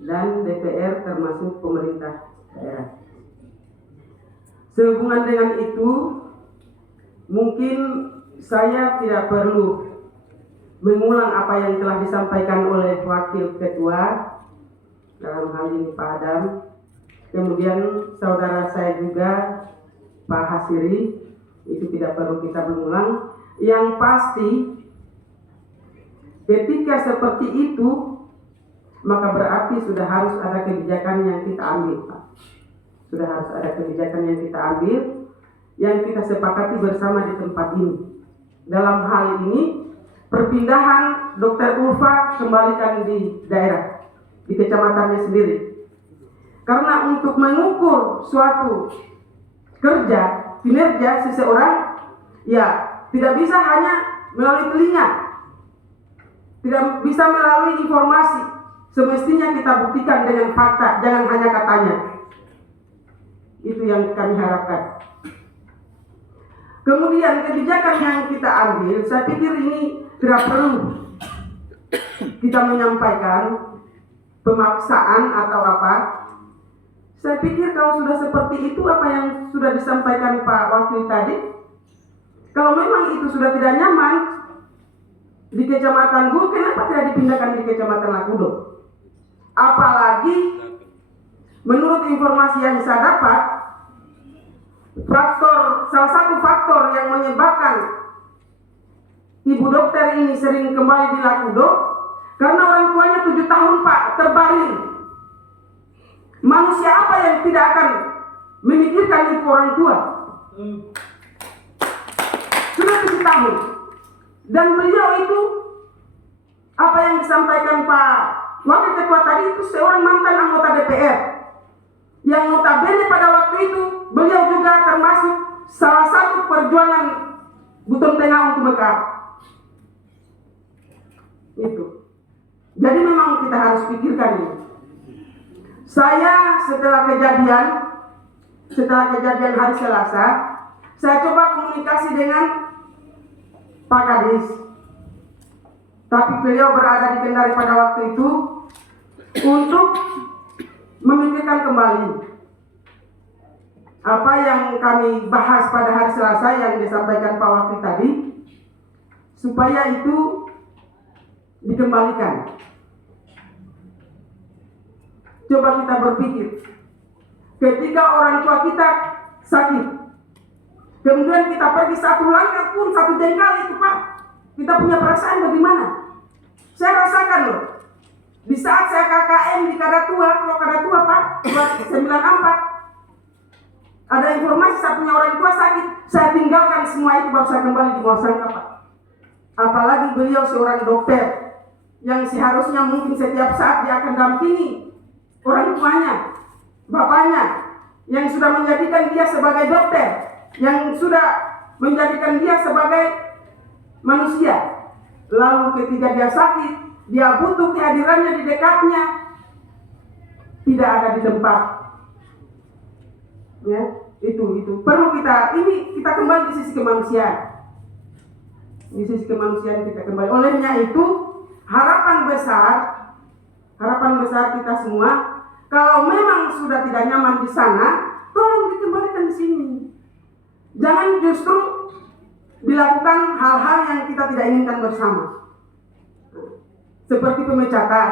dan DPR termasuk pemerintah daerah. Sehubungan dengan itu, mungkin saya tidak perlu mengulang apa yang telah disampaikan oleh Wakil Ketua, dalam hal ini Pak Adam, kemudian saudara saya juga Pak Hasiri, itu tidak perlu kita mengulang. Yang pasti, ketika seperti itu, maka berarti sudah harus ada kebijakan yang kita ambil, Pak. Sudah harus ada kebijakan yang kita ambil, yang kita sepakati bersama di tempat ini. Dalam hal ini, perpindahan Dr. Ulfa kembalikan di daerah, di kecamatannya sendiri. Karena untuk mengukur suatu kerja, kinerja seseorang, ya tidak bisa hanya melalui telinga, tidak bisa melalui informasi. Semestinya kita buktikan dengan fakta, jangan hanya katanya. Itu yang kami harapkan. Kemudian kebijakan yang kita ambil, saya pikir ini tidak perlu kita menyampaikan pemaksaan atau apa. Saya pikir kalau sudah seperti itu, apa yang sudah disampaikan Pak Wakil tadi, kalau memang itu sudah tidak nyaman di Kecamatan Gul, kenapa tidak dipindahkan di Kecamatan Lakudo? Apalagi menurut informasi yang saya dapat, salah satu faktor yang menyebabkan ibu dokter ini sering kembali di Lakudo karena orang tuanya 7 tahun Pak terbaring. Manusia apa yang tidak akan memikirkan itu orang tua? Sudah 7 tahun. Dan beliau itu, apa yang disampaikan Pak Wakil Ketua tadi itu seorang mantan anggota DPR. Yang notabene pada waktu itu, beliau juga termasuk salah satu perjuangan Buton Tengah untuk Mekar. Itu. Jadi memang kita harus pikirkan ini. Saya setelah kejadian hari Selasa, saya coba komunikasi dengan Pak Kadis. Tapi beliau berada di Kendari pada waktu itu untuk memikirkan kembali apa yang kami bahas pada hari Selasa yang disampaikan Pak Wakil tadi, supaya itu dikembalikan. Coba kita berpikir, ketika orang tua kita sakit, Kemudian kita pergi satu langkah pun, satu jengkal itu Pak, kita punya perasaan bagaimana? Saya rasakan loh, di saat saya KKN di Kadatua, kalau Kadatua Pak, 94, ada informasi saya punya orang tua sakit, saya tinggalkan semua itu baru saya kembali di Muasangka Pak. Apalagi beliau seorang dokter yang seharusnya mungkin setiap saat dia akan dampingi orang tuanya, bapaknya, yang sudah menjadikan dia sebagai dokter, yang sudah menjadikan dia sebagai manusia. Lalu ketika dia sakit, dia butuh kehadirannya di dekatnya, tidak ada di tempat. Ya, itu perlu kita kembali di sisi kemanusiaan. Di sisi kemanusiaan kita kembali. Olehnya itu harapan besar kita semua, kalau memang sudah tidak nyaman di sana, tolong dikembalikan di sini. Jangan justru dilakukan hal-hal yang kita tidak inginkan bersama. Seperti pemecatan,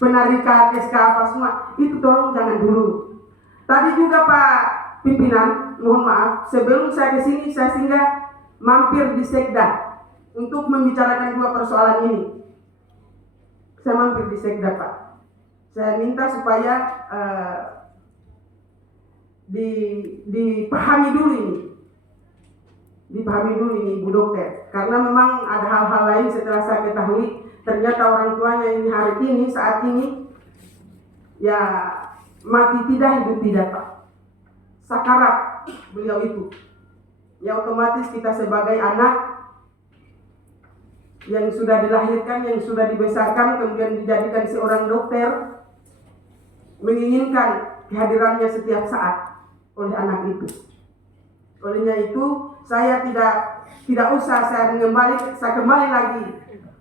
penarikan SK apa semua, itu tolong jangan dulu. Tadi juga Pak Pimpinan, mohon maaf, sebelum saya ke sini saya singgah mampir di Sekda untuk membicarakan dua persoalan ini. Saya mampir di Sekda Pak. Saya minta supaya dipahami dulu ini Ibu Dokter, karena memang ada hal-hal lain setelah saya ketahui ternyata orang tuanya ini hari ini saat ini ya mati tidak hidup tidak Pak, sakarat beliau itu. Ya otomatis kita sebagai anak yang sudah dilahirkan, yang sudah dibesarkan, kemudian dijadikan seorang dokter, menginginkan kehadirannya setiap saat oleh anak itu. Olehnya itu saya tidak usah saya kembali lagi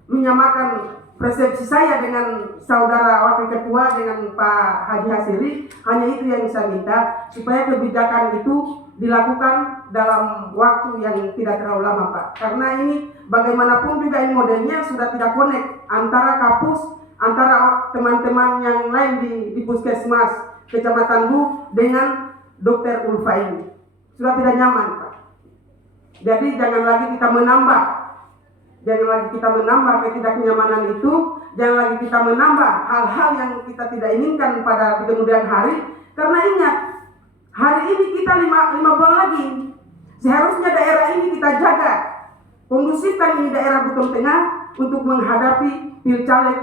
menyamakan persepsi saya dengan saudara wakil ketua dengan Pak Haji Hasiri. Hanya itu yang saya minta, supaya kebijakan itu dilakukan dalam waktu yang tidak terlalu lama Pak. Karena ini bagaimanapun juga ini modelnya sudah tidak connect antara kapus, antara teman-teman yang lain di Puskesmas Kecamatan Bu dengan Dokter Ulfa ini. Sudah tidak nyaman Pak. Jadi jangan lagi kita menambah ketidaknyamanan itu, jangan lagi kita menambah hal-hal yang kita tidak inginkan pada di kemudian hari. Karena ingat, hari ini kita 5 bulan lagi, seharusnya daerah ini kita jaga, kondusifkan ini daerah Buton Tengah untuk menghadapi Pilcaleg,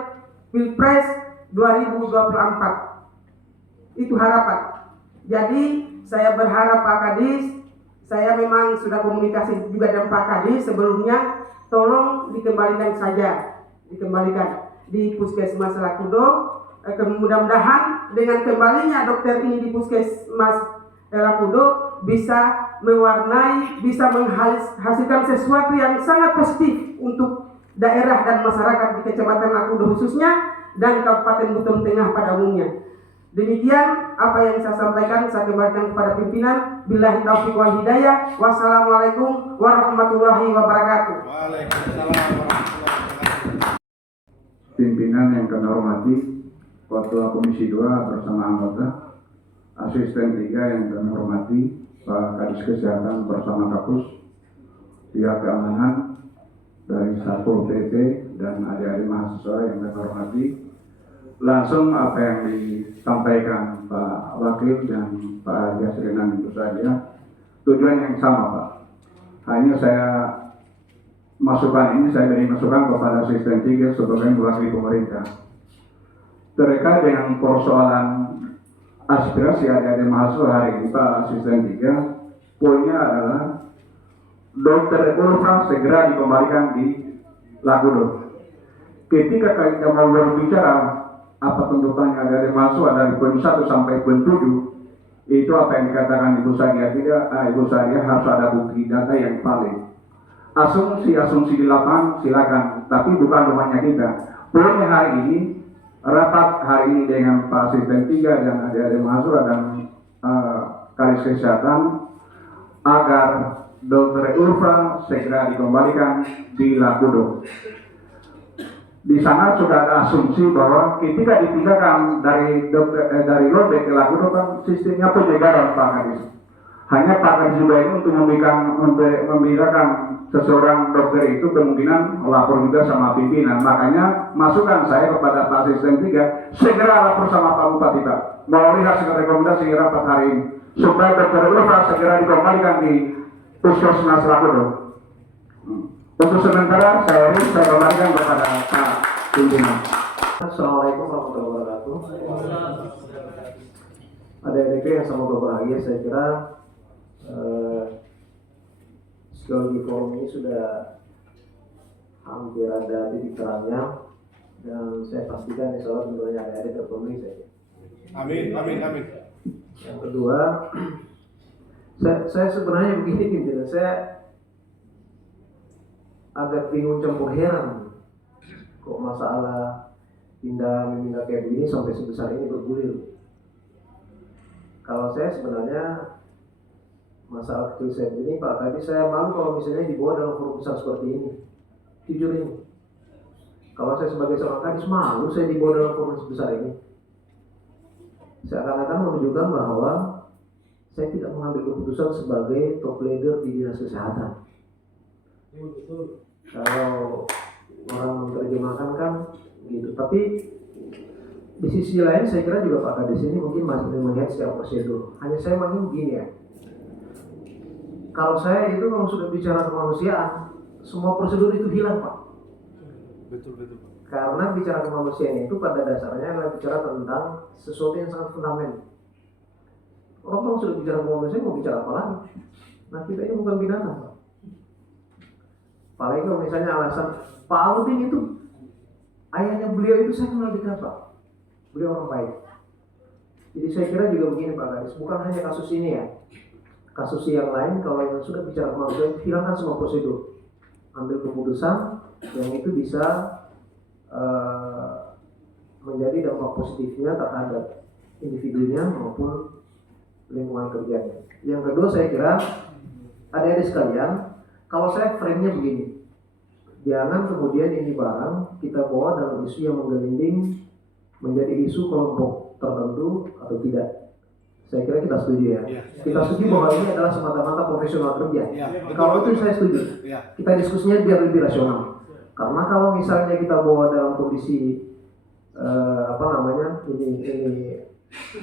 Pilpres 2024. Itu harapan. Jadi saya berharap Pak Kadis, saya memang sudah komunikasi juga dengan Pak Kadis sebelumnya, tolong dikembalikan di Puskesmas Lakudo. Mudah-mudahan dengan kembalinya dokter ini di Puskesmas Lakudo bisa mewarnai, bisa menghasilkan sesuatu yang sangat positif untuk daerah dan masyarakat di Kecamatan Lakudo khususnya dan Kabupaten Buton Tengah pada umumnya. Demikian apa yang saya sampaikan, saya kembalikan kepada pimpinan. Billahi taufiq wal hidayah. Wassalamualaikum warahmatullahi wabarakatuh. Waalaikumsalam warahmatullahi wabarakatuh. Pimpinan yang kami hormati, Ketua Komisi 2 bersama anggota, Asisten 3 yang kami hormati, Pak Kadis Kesehatan bersama Kapus, pihak keamanan dari Satpol PP dan adik-adik mahasiswa yang kami hormati. Langsung apa yang disampaikan Pak Wakil dan Pak Jasrinan itu saja, tujuan yang sama Pak. Hanya saya saya beri masukan kepada Asisten 3 sebagai mewakili pemerintah terkait dengan persoalan aspirasi adik-adik mahasiswa hari ini. Pak Asisten 3, poinnya adalah Dokter Ulfa segera dikembalikan di Lakudo. Ketika kita mau berbicara apa tuntutannya dari mahasiswa dari poin 1 sampai poin 7, itu apa yang dikatakan Ibu Sadia Ibu Sadia harus ada bukti data yang valid. Asumsi di lapangan silakan, tapi bukan rumahnya kita. Poinnya hari ini, rapat hari ini dengan Pak Asisten 3 dan adik-adik mahasiswa dan Kadis Kesehatan agar Dokter Ulfa segera dikembalikan di Lakudo. Di sana sudah ada asumsi bahwa ketika dipindahkan dari Lodeh ke Lakudo kan sistemnya penyegaran Pak Kadis. Hanya Pak juga ini untuk membedakan seseorang dokter itu kemungkinan lapor juga sama pimpinan. Makanya masukan saya kepada Pak Asisten 3, segera lapor sama Pak Bupati Pak. Mau lihat segera rekomendasi rapat hari ini supaya dokter Ulfa segera dikembalikan di Puskesmas Lakodo. Untuk sementara saya kembalikan kepada Pak pimpinan. Assalamualaikum warahmatullahi wabarakatuh. Adik-adik yang sama berbahagia, saya kira psikologi forum ini sudah hampir ada titik terangnya, dan saya pastikan insya Allah tentunya adik-adik terpenuhi saja. Amin, amin, amin. Yang kedua, saya sebenarnya begini pimpinan, saya agak bingung campur heran kok masalah pindah kayak begini sampai sebesar ini bergulir. Kalau saya sebenarnya masalah kecil saya begini Pak, tadi saya malu kalau misalnya dibawa dalam forum besar seperti ini. Jujur ini, kalau saya sebagai seorang kadis malu saya dibawa dalam forum sebesar ini. Seakan-akan menunjukkan bahwa saya tidak mengambil keputusan sebagai top leader di dinas kesehatan. Kalau orang menerjemahkan kan gitu, tapi di sisi lain saya kira juga Pak Kadis ini mungkin masih melihat secara prosedur. Hanya saya ingin begini ya, kalau saya itu kalau sudah bicara kemanusiaan, semua prosedur itu hilang Pak. Betul. Karena bicara kemanusiaan itu pada dasarnya adalah bicara tentang sesuatu yang sangat fundamental. Orang kalau sudah bicara kemanusiaan mau bicara apa lagi? Nah kita ini bukan binatang Pak. Apalagi kalau misalnya alasan Pak Aludin itu ayahnya beliau itu saya kenal dekat Pak. Beliau orang baik. Jadi saya kira juga begini Pak Kadis, bukan hanya kasus ini ya. Kasus yang lain kalau yang sudah bicara kemanusiaan, hilangkan semua prosedur. Ambil keputusan yang itu bisa menjadi dampak positifnya terhadap individunya maupun lingkungan kerjanya. Yang kedua saya kira adik-adik sekalian, kalau saya frame-nya begini, jangan kemudian ini barang kita bawa dalam isu yang menggelinding menjadi isu kelompok tertentu atau tidak. Saya kira kita setuju ya. Kita setuju bahwa ini adalah semata-mata profesional kerja. Kalau itu saya setuju. Kita diskusinya biar lebih rasional. Karena kalau misalnya kita bawa dalam kondisi ini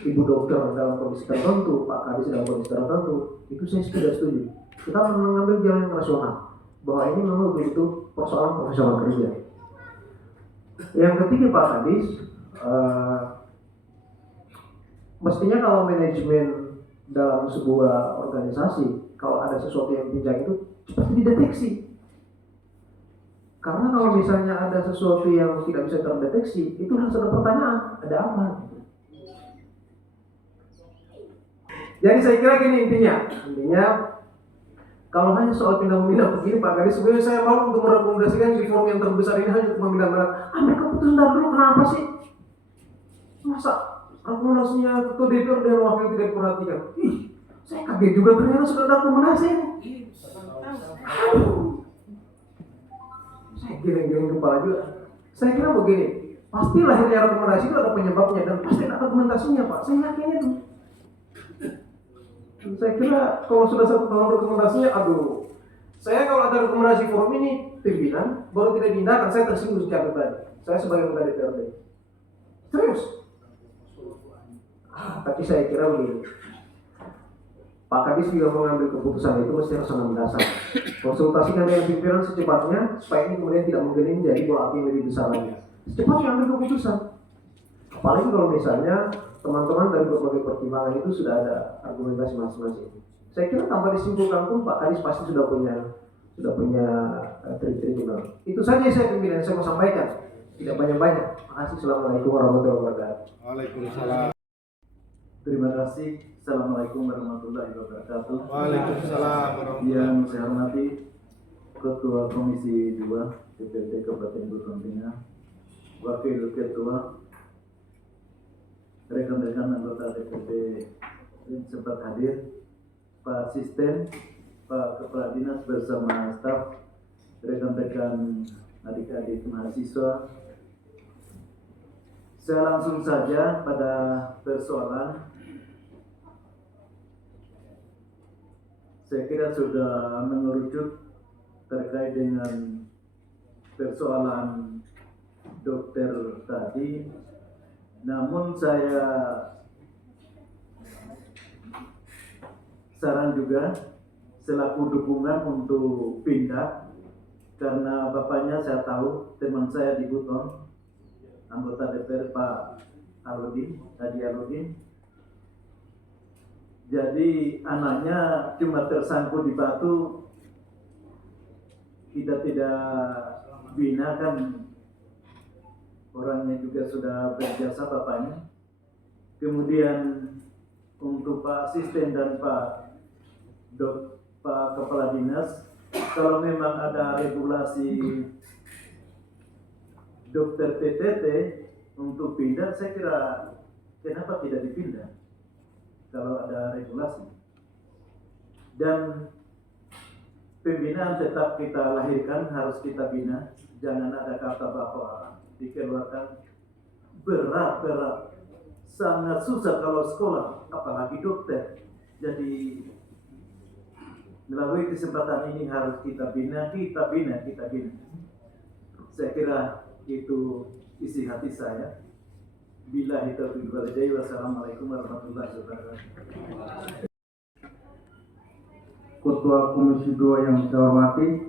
ibu dokter dalam kondisi tertentu, Pak Kadis dalam kondisi tertentu, itu saya tidak setuju. Kita mengambil jalan yang rasional bahwa ini memang begitu persoalan profesional kerja. Yang ketiga Pak Kadis, mestinya kalau manajemen dalam sebuah organisasi, kalau ada sesuatu yang pincang itu cepat dideteksi. Karena kalau misalnya ada sesuatu yang tidak bisa terdeteksi, itu harus ada pertanyaan, ada apa? Jadi saya kira gini intinya kalau hanya soal pindah-pindah begini Pak Kadis, sebenarnya saya mau untuk merekomendasikan di forum yang terbesar ini hanya untuk memindah-pindah. Ambil keputusan dari dulu, kenapa sih? Masa rekomendasinya ketua DPR dan wakil tidak diperhatikan? Saya kaget juga ternyata sudah ada rekomendasi ini. Saya geleng-geleng kepala juga. Saya kira begini, pasti lahirnya rekomendasi itu ada penyebabnya dan pasti ada argumentasinya Pak. Saya yakin itu. Saya kira kalau sudah satu tahun rekomendasinya, saya kalau ada rekomendasi forum ini pimpinan baru tidak diindahkan, saya tersinggung sejak tadi. Saya sebagai anggota DPRD. Serius. Tapi saya kira begini, Pak Kadis juga mengambil keputusan itu mesti harus sangat mendasar. Konsultasikan dengan pimpinan secepatnya supaya ini kemudian tidak mungkin menjadi bola api yang lebih besar lagi. Secepatnya ambil keputusan. Apalagi kalau misalnya teman-teman dari berbagai pertimbangan itu sudah ada argumentasi masing-masing. Saya kira tanpa disimpulkan pun Pak Kadis pasti sudah punya trik-trik benar. Itu saja saya pimpinan saya mau sampaikan. Tidak banyak-banyak. Terima kasih. Assalamualaikum warahmatullahi wabarakatuh. Waalaikumsalam. Terima kasih. Assalamualaikum warahmatullahi wabarakatuh. Waalaikumsalam warahmatullahi Yang saya hormati Ketua Komisi 2 DPRD Kabupaten Bulumbinga, Wakil Ketua, rekan-rekan anggota DPRD yang sempat hadir, Pak Asisten, Pak Kepala Dinas bersama staf, rekan-rekan adik-adik mahasiswa. Saya langsung saja pada persoalan saya kira sudah mengerucut terkait dengan persoalan dokter tadi. Namun saya saran juga selaku dukungan untuk pindah, karena bapaknya saya tahu teman saya di Buton, anggota DPR Pak Hadi Aludin. Jadi anaknya cuma tersangkut di batu, kita tidak bina, kan orangnya juga sudah berjasa bapaknya. Kemudian untuk Pak Asisten dan Pak Kepala Dinas, kalau memang ada regulasi dokter PTT untuk pindah, saya kira kenapa tidak dipindah kalau ada regulasi. Dan pembinaan tetap kita lahirkan, harus kita bina. Jangan ada kata bahwa dikeluarkan berat, sangat susah kalau sekolah, apalagi dokter. Jadi melalui kesempatan ini harus kita bina. Saya kira itu isi hati saya. Billahi taufiq wal hidayah. Wassalamualaikum warahmatullahi wabarakatuh. Ketua Komisi 2 yang saya hormati,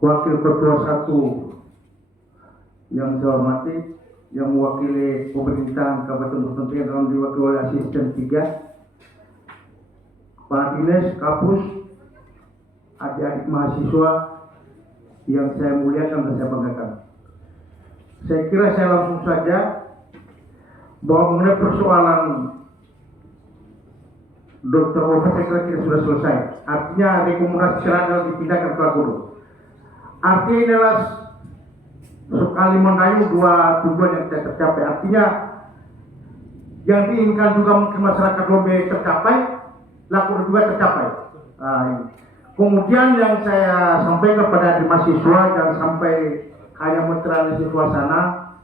Wakil Ketua 1 yang saya hormati, yang mewakili pemerintah Kabupaten Buton dalam diwakili oleh Asisten 3, Pak Dinas, Kapus, adik-adik mahasiswa yang saya muliakan dan saya banggakan. Saya kira saya langsung saja bahwa mengenai persoalan Dr. Oka, saya kira kita sudah selesai. Artinya rekomendasi adalah dipindahkan ke Lakudo. Artinya adalah sekali mendayu dua tujuan yang tidak tercapai. Artinya yang diinginkan juga mungkin masyarakat Lombe tercapai, Lakudo juga tercapai. Nah, ini. Kemudian yang saya sampaikan kepada mahasiswa, jangan sampai hanya menetralisir suasana,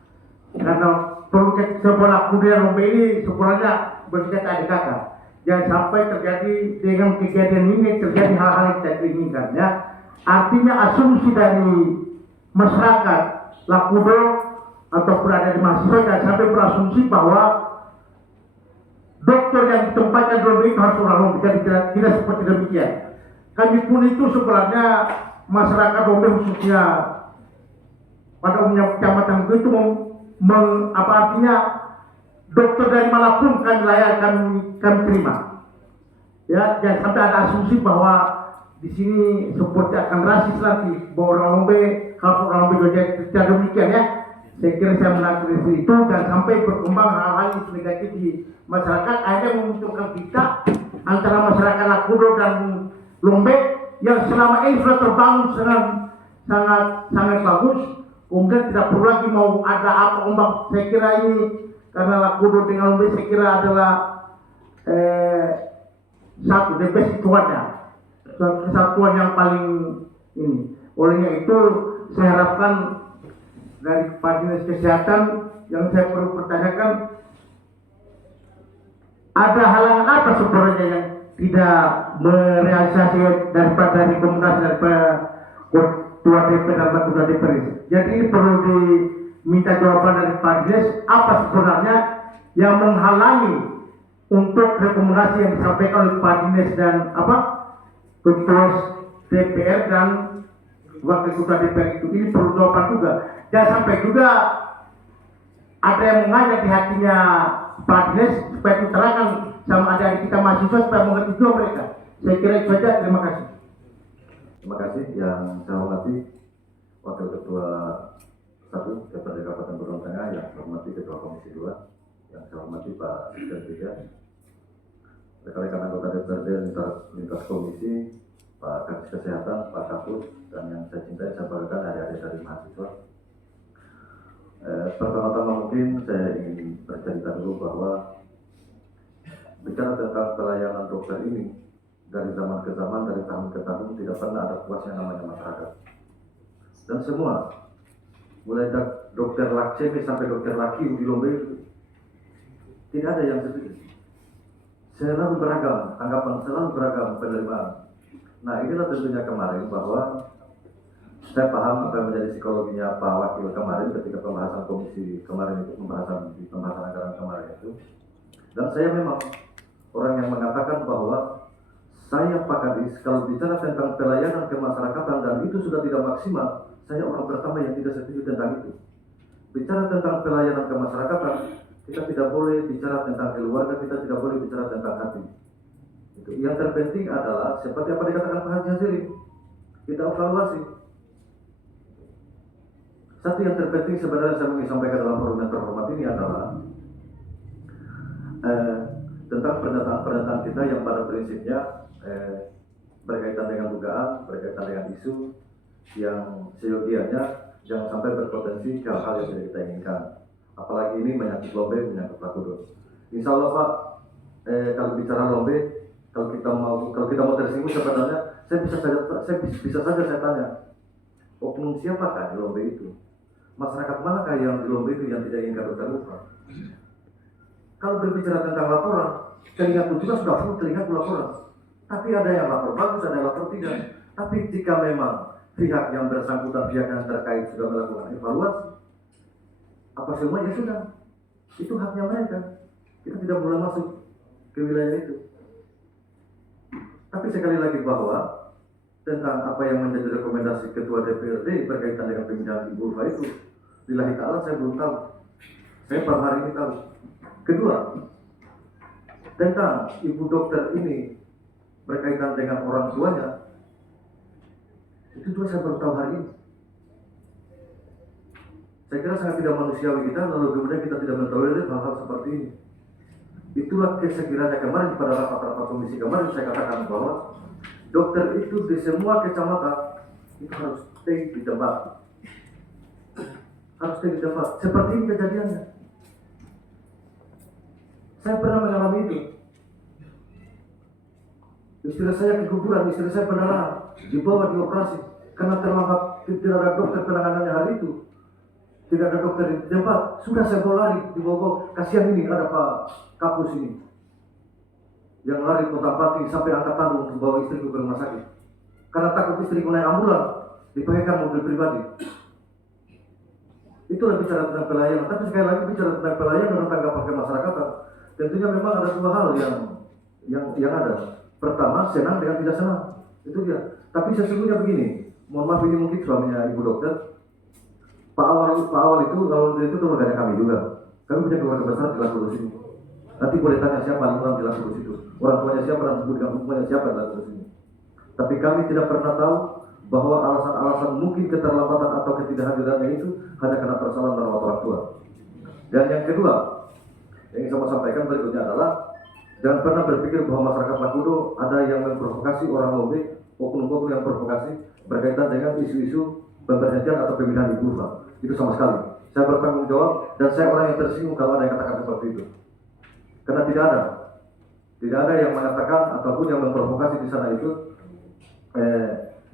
karena perlu sebuah Lakudo yang Lombe ini sebenarnya berkaitan adik kakak. Jangan sampai terjadi dengan kejadian ini terjadi hal-hal yang tidak diinginkan, ya. Artinya asumsi dari masyarakat Lakudo ataupun ada di mahasiswa jangan sampai berasumsi bahwa dokter yang ditempatkan di Lombe itu harus orang Lombe. Tidak seperti demikian. Kami pun itu sebenarnya masyarakat Lombe khususnya pada umumnya kecamatan itu apa artinya dokter dari manapun kami layak kami terima. Ya, jangan sampai ada asumsi bahwa di sini seperti akan rasis nanti bahwa orang Lombe harus orang Lombe tidak demikian, ya. Saya kira saya menanggapi itu jangan sampai berkembang hal-hal yang negatif di masyarakat, akhirnya menguntungkan kita antara masyarakat Lakudo dan Lombe yang selama ini sudah terbangun sangat bagus. Kemudian tidak perlu lagi mau ada apa ombak. Saya kira ini karena Lakudo dengan Lombe saya kira adalah satu the best situannya, kesatuan yang paling ini. Olehnya itu saya harapkan dari Pak Dinas Kesehatan yang saya perlu pertanyakan, ada halangan apa sebenarnya yang tidak merealisasi daripada rekomendasi daripada Ketua DPR dan Ketua DPR. Jadi ini perlu diminta jawaban dari Pak Dinas, apa sebenarnya yang menghalangi untuk rekomendasi yang disampaikan oleh Pak Dinas dan Ketua DPR dan Wakil Ketua DPR itu. Ini perlu jawaban juga. Jangan sampai juga ada yang mengajak di hatinya Pak Dinas supaya diterangkan sama adik-adik kita mahasiswa supaya mengerti juga mereka. Saya kira itu saja. Terima kasih. Terima kasih yang saya hormati Wakil Ketua 1 DPRD Kabupaten Buton Tengah, yang saya hormati Ketua Komisi 2, yang saya hormati Pak Asisten 3, rekan-rekan anggota DPRD lintas komisi, Pak Kadis Kesehatan, Pak Kapus, dan yang saya cintai, saya banggakan adik-adik dari mahasiswa. Pertama-tama mungkin saya ingin bercerita dulu bahwa bicara tentang pelayanan dokter ini, dari zaman ke zaman, dari tahun ke tahun, tidak pernah ada puasnya namanya masyarakat. Dan semua, mulai dari dokter Laksemi sampai dokter Laki di Lombe, tidak ada yang sedikit. selalu beragam tanggapan, selalu beragam penerimaan. Nah, inilah tentunya kemarin bahwa saya paham apa yang menjadi psikologinya Pak Wakil kemarin ketika pembahasan komisi kemarin itu, pembahasan anggaran kemarin itu. Dan saya memang orang yang mengatakan bahwa saya Pak Kadis, kalau bicara tentang pelayanan kemasyarakatan dan itu sudah tidak maksimal, saya orang pertama yang tidak setuju tentang itu. Bicara tentang pelayanan kemasyarakatan, kita tidak boleh bicara tentang keluarga, kita tidak boleh bicara tentang hati. Itu. Yang terpenting adalah seperti apa dikatakan Pak Haji Hazili, kita evaluasi. Satu yang terpenting sebenarnya saya ingin sampaikan dalam forum yang terhormat ini adalah tentang pernyataan kita yang pada prinsipnya berkaitan dengan dugaan, berkaitan dengan isu yang seyogianya jangan sampai berpotensi hal-hal yang tidak kita inginkan. Apalagi ini menyangkut Lombe, menyangkut Lakudo. Insya Allah Pak, kalau bicara Lombe, kalau kita mau tersinggung sebenarnya, saya bisa saja saya tanya, oknum siapakah di Lombe itu? Masyarakat manakah yang di Lombe itu yang tidak ingin dokter lupa? Kalau berbicara tentang laporan, telingaku juga sudah full telingaku laporan. Tapi ada yang lapor bagus, ada yang lapor tidak. Tapi jika memang pihak yang bersangkutan, pihak yang terkait sudah melakukan evaluasi, apa semuanya sudah, itu haknya mereka. Kita tidak boleh masuk ke wilayah itu. Tapi sekali lagi bahwa tentang apa yang menjadi rekomendasi Ketua DPRD berkaitan dengan pemindahan Ibu Ulfa itu, lillahi ta'ala saya belum tahu. Saya baru hari ini tahu. Kedua, tentang ibu dokter ini berkaitan dengan orang tuanya, itu juga saya baru tahu hari ini. Saya kira sangat tidak manusiawi kita, lalu kemudian kita tidak mentolerir hal-hal seperti ini. Itulah sekiranya kemarin pada rapat-rapat komisi kemarin saya katakan bahwa dokter itu di semua kecamatan itu harus stay di tempat. Harus stay di tempat. Seperti ini kejadiannya. Saya pernah mengalami itu. Istri saya keguguran, istri saya pendarahan, dibawa di operasi karena terlambat, tidak ada dokter penanganannya hari itu, tidak ada dokter di tempat. Sudah saya bawa lari, dibawa, kasihan ini ada Pak Kapus ini yang lari kota-kota sampai angkat tanggung untuk bawa istriku ke rumah sakit karena takut istriku naik ambulan, dipakaikan mobil pribadi. Itulah bicara tentang pelayanan. Tapi sekali lagi bicara tentang pelayanan dan tanggapan kemasyarakatan, tentunya memang ada dua hal yang ada. Pertama, senang dengan tidak senang. Itu dia. Tapi sesungguhnya begini, mohon maaf ini mungkin suaminya ibu dokter. Pak awal itu kalau itu keluarganya kami juga. Kami punya keluarga besar di Lakudo sini. Nanti boleh tanya siapa lingkungan di Lakudo situ. Orang tuanya siapa dan sebutkan hukumannya siapa di Lakudo sini. Tapi kami tidak pernah tahu bahwa alasan-alasan mungkin keterlambatan atau ketidakhadirannya itu hanya karena persoalan merawat orang tua. Dan yang kedua, yang ingin saya sampaikan berikutnya adalah jangan pernah berpikir bahwa masyarakat Lakudo ada yang memprovokasi orang Lombe, oknum-oknum yang provokasi berkaitan dengan isu-isu pemberhentian atau pemindahan Ibu Ulfa. Itu sama sekali. Saya bertanggung jawab dan saya orang yang tersinggung kalau ada yang katakan seperti itu. Karena tidak ada yang mengatakan ataupun yang memprovokasi di sana itu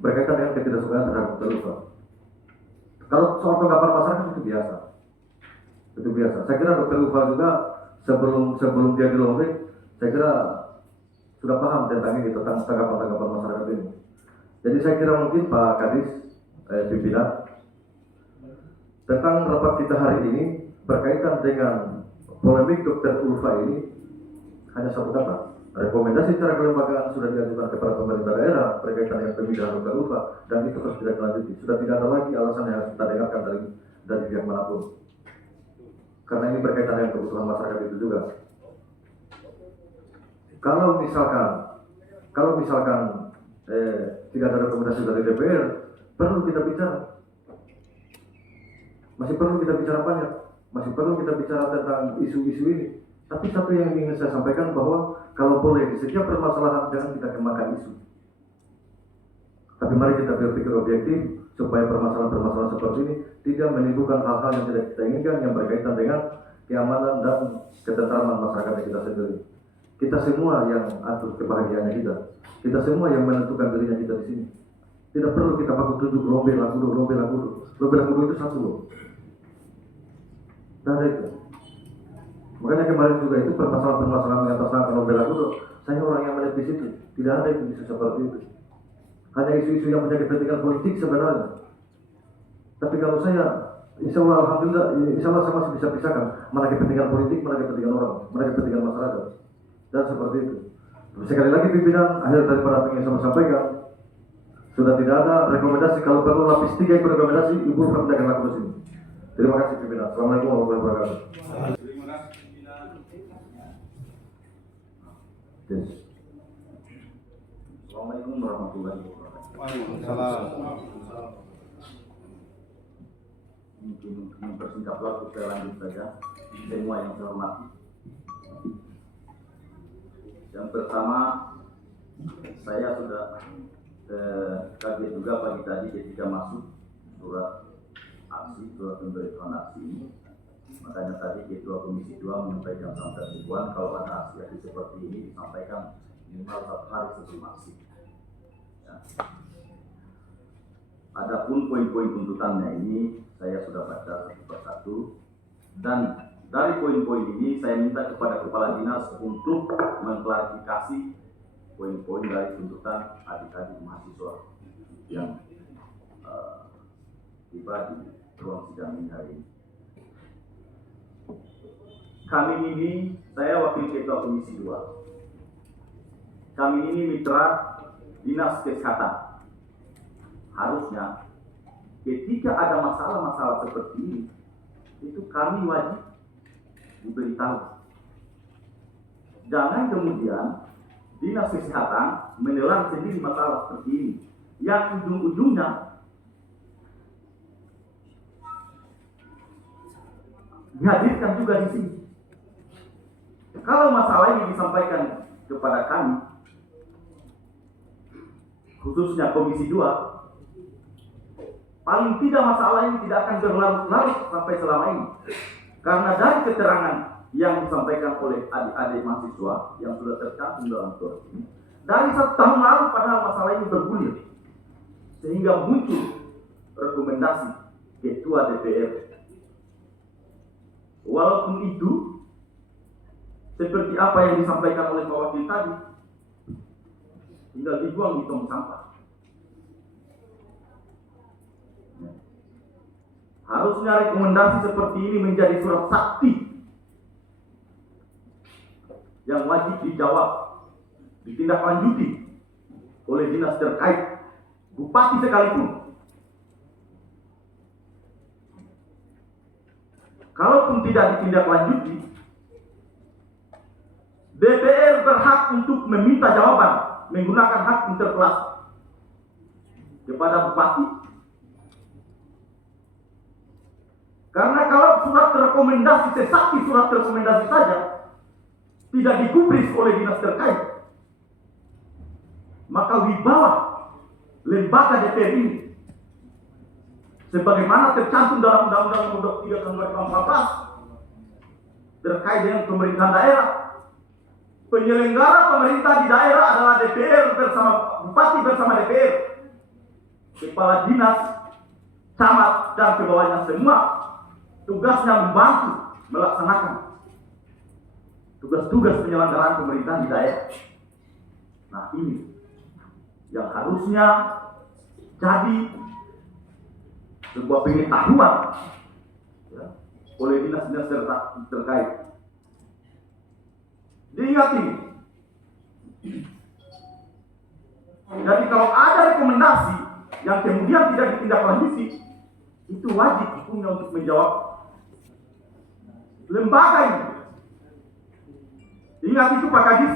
berkaitan dengan ketidaksukaan terhadap Ibu Ulfa. Kalau soal tanggapan masyarakat itu biasa. Itu biasa. Saya kira Dr. Ulfa juga sebelum dia di Lombe, saya kira sudah paham tentang ini, tentang tanggapan masyarakat ini. Jadi saya kira mungkin Pak Kadis pimpinan tentang rapat kita hari ini berkaitan dengan polemik Dr. Ulfa ini hanya satu kata, rekomendasi secara kelembagaan sudah diajukan kepada pemerintah daerah berkaitan dengan pemindahan Dr. Ulfa dan itu harus tidak dilanjuti. Sudah tidak ada lagi alasan yang harus kita dengarkan dari pihak manapun. Karena ini berkaitan dengan kebutuhan masyarakat itu juga. Kalau misalkan tidak ada rekomendasi dari DPR, perlu kita bicara. Masih perlu kita bicara banyak. Masih perlu kita bicara tentang isu-isu ini. Tapi satu yang ingin saya sampaikan bahwa kalau boleh di setiap permasalahan jangan kita kemakan isu. Tapi mari kita berpikir objektif supaya permasalahan-permasalahan seperti ini tidak menimbulkan hal-hal yang tidak kita inginkan yang berkaitan dengan keamanan dan ketentraman masyarakat kita sendiri. Kita semua yang atur kebahagiaannya kita. Kita semua yang menentukan dirinya kita di sini. Tidak perlu kita pakai tunjuk Lombe Lakudo. Lombe Lakudo itu satu loh. Tidak ada itu. Makanya kemarin juga itu permasalahan-permasalahan yang atas nama Nobel itu, saya orang yang melihat di situ, tidak ada itu isu seperti itu. Hanya isu-isu yang punya kepentingan politik sebenarnya. Tapi kalau saya, insya Allah alhamdulillah, insya Allah saya masih bisa pisahkan mana kepentingan politik, mana kepentingan orang, mana kepentingan masyarakat, dan seperti itu. Sekali lagi pimpinan, akhir daripada apa yang saya sampaikan, sudah tidak ada rekomendasi. Kalau perlu lapis 3 itu rekomendasi, ibu akan tidak laku di sini. Terima kasih pimpinan. Assalamualaikum warahmatullahi wabarakatuh. Assalamualaikum warahmatullahi wabarakatuh. Waalaikumsalam. Mungkin mempersingkat waktu saya lanjut saja. Semua yang saya hormati. Yang pertama, saya sudah kaget juga pagi tadi ketika masuk surat pemberitahuan aksi ini. Makanya tadi Ketua Komisi 2 menyampaikan sampai ribuan kalau ada aksi seperti ini disampaikan minimal 1 hari sebelum aksi. Ya. Adapun poin-poin tuntutannya ini saya sudah baca satu persatu, dan dari poin-poin ini saya minta kepada Kepala Dinas untuk mengklarifikasi poin-poin dari tuntutan adik-adik mahasiswa yang tiba di ruang sidang ini hari ini. Kami ini, saya wakil Ketua Komisi 2. Kami ini mitra Dinas Kesehatan. Harusnya ketika ada masalah-masalah seperti ini, itu kami wajib diberitahu. Jangan kemudian Dinas Kesehatan menelan sendiri masalah seperti ini, yang ujung-ujungnya dihadirkan juga di sini. Kalau masalah ini disampaikan kepada kami, khususnya Komisi 2, paling tidak masalah ini tidak akan berlarut-larut sampai selama ini. Karena dari keterangan yang disampaikan oleh adik-adik mahasiswa yang sudah tercantum dalam surat ini, dari 1 tahun lalu padahal masalah ini bergulir, sehingga muncul rekomendasi Ketua DPR. Walaupun itu, seperti apa yang disampaikan oleh Pak Wakil tadi, tinggal dibuang di tong sampah. Harusnya rekomendasi seperti ini menjadi surat sakti yang wajib dijawab, ditindaklanjuti oleh dinas terkait, bupati sekalipun. Kalaupun tidak ditindaklanjuti, DPR berhak untuk meminta jawaban menggunakan hak interpelasi kepada bupati. Karena kalau surat rekomendasi sesakti surat rekomendasi saja tidak digubris oleh dinas terkait, maka wibawa lembaga DPR ini sebagaimana tercantum dalam Undang-Undang Nomor 23 Tahun 2014 terkait dengan pemerintahan daerah. Penyelenggara pemerintah di daerah adalah DPR bersama bupati bersama DPR, kepala dinas, camat dan kebawahnya semua tugasnya membantu melaksanakan tugas-tugas penyelenggaraan pemerintahan di daerah. Nah, ini yang harusnya jadi sebuah pengetahuan ya, oleh dinas-dinas terkait. Diingat ini. Jadi kalau ada rekomendasi yang kemudian tidak ditindaklanjuti, itu wajib hukumnya untuk menjawab lembaga ini. Ingat itu Pak Kadis.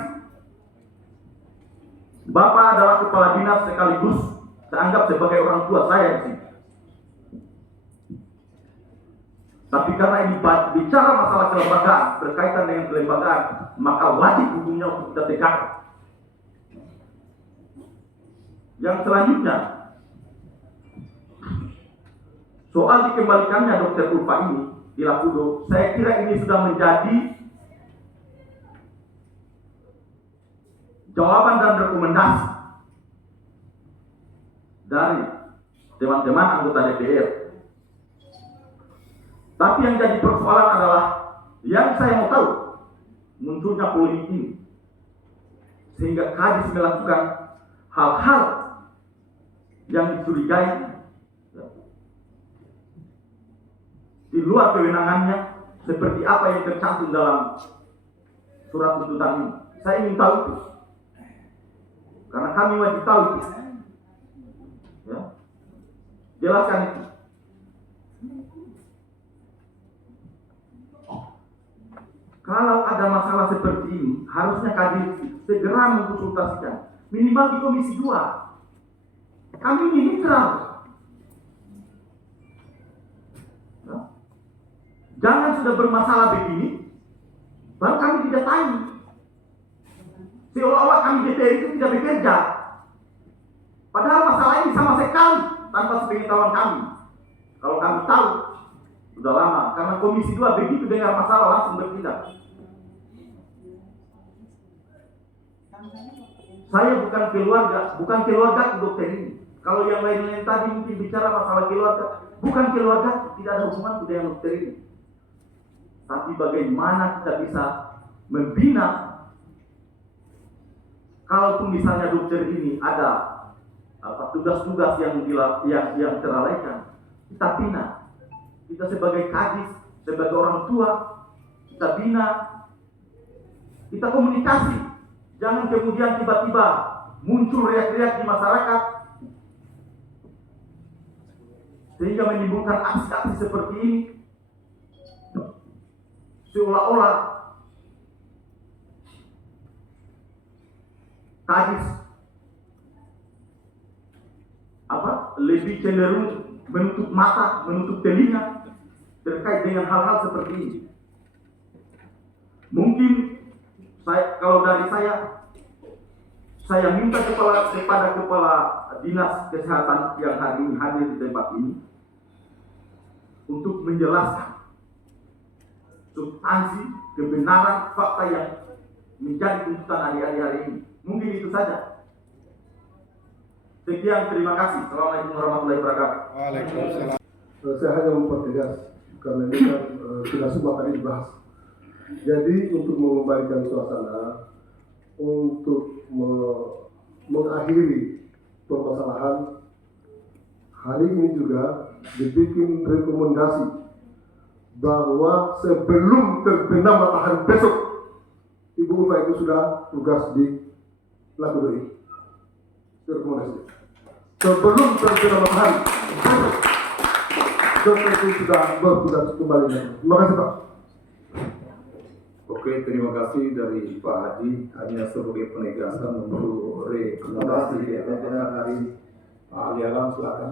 Bapak adalah kepala dinas sekaligus saya anggap sebagai orang tua saya di sini. Tapi karena ini bicara masalah kelembagaan, berkaitan dengan kelembagaan, maka wajib hukumnya untuk kita tegakkan. Yang selanjutnya, soal dikembalikannya Dr. Ulfa ini di Lakudo, saya kira ini sudah menjadi jawaban dan rekomendasi dari teman-teman anggota DPR. Tapi yang jadi persoalan adalah Yang saya mau tahu, munculnya polemik ini, sehingga Kadis melakukan hal-hal yang dicurigai di luar kewenangannya, seperti apa yang tercantum dalam surat tuntutan ini. Saya ingin tahu itu, karena kami wajib tahu itu. Ya. Jelaskan itu. Kalau ada masalah seperti ini, harusnya Kadis segera mengkonsultasikan, minimal di Komisi 2. Kami ini mitra. Ya. Jangan sudah bermasalah begini, baru kami tidak tanya. Seolah-olah kami DPR itu tidak bekerja. Padahal masalah ini sama sekali tanpa sepengetahuan kami. Kalau kami tahu, sudah lama. Karena Komisi 2 begitu dengar masalah langsung bertindak. Saya bukan keluarga dokter ini. Kalau yang lain-lain tadi mungkin bicara masalah keluarga, bukan keluarga, tidak ada hubungan dengan dokter ini. Tapi bagaimana kita bisa membina, kalaupun misalnya dokter ini ada tugas-tugas yang terlalaikan, kita bina. Kita sebagai Kadis, sebagai orang tua, kita bina, kita komunikasi. Jangan kemudian tiba-tiba muncul riak-riak di masyarakat sehingga menimbulkan aksi-aksi seperti ini, seolah-olah Kadis lebih cenderung menutup mata, menutup telinga terkait dengan hal-hal seperti ini. Mungkin kalau dari saya minta kepada kepala dinas kesehatan yang hari ini hadir di tempat ini untuk menjelaskan substansi kebenaran fakta yang menjadi tuntutan hari-hari ini. Mungkin itu saja. Sekian, terima kasih. Assalamualaikum warahmatullahi wabarakatuh. Waalaikumsalam. Saya hanya mempertegas karena ini kan sudah semua tadi dibahas. Jadi untuk mengembalikan suasana, untuk mengakhiri permasalahan, hari ini juga dibikin rekomendasi bahwa sebelum terbenam matahari besok, Ibu Ufa itu sudah tugas di Laku Doi. Rekomendasi. Sebelum terbenam matahari besok, dokter itu sudah bertugas kembali. Terima kasih Pak. Oke, terima kasih dari Pak Haji. Hanya sebagai penegasan untuk rekomendasi pimpinan hari Ali Alam, silakan.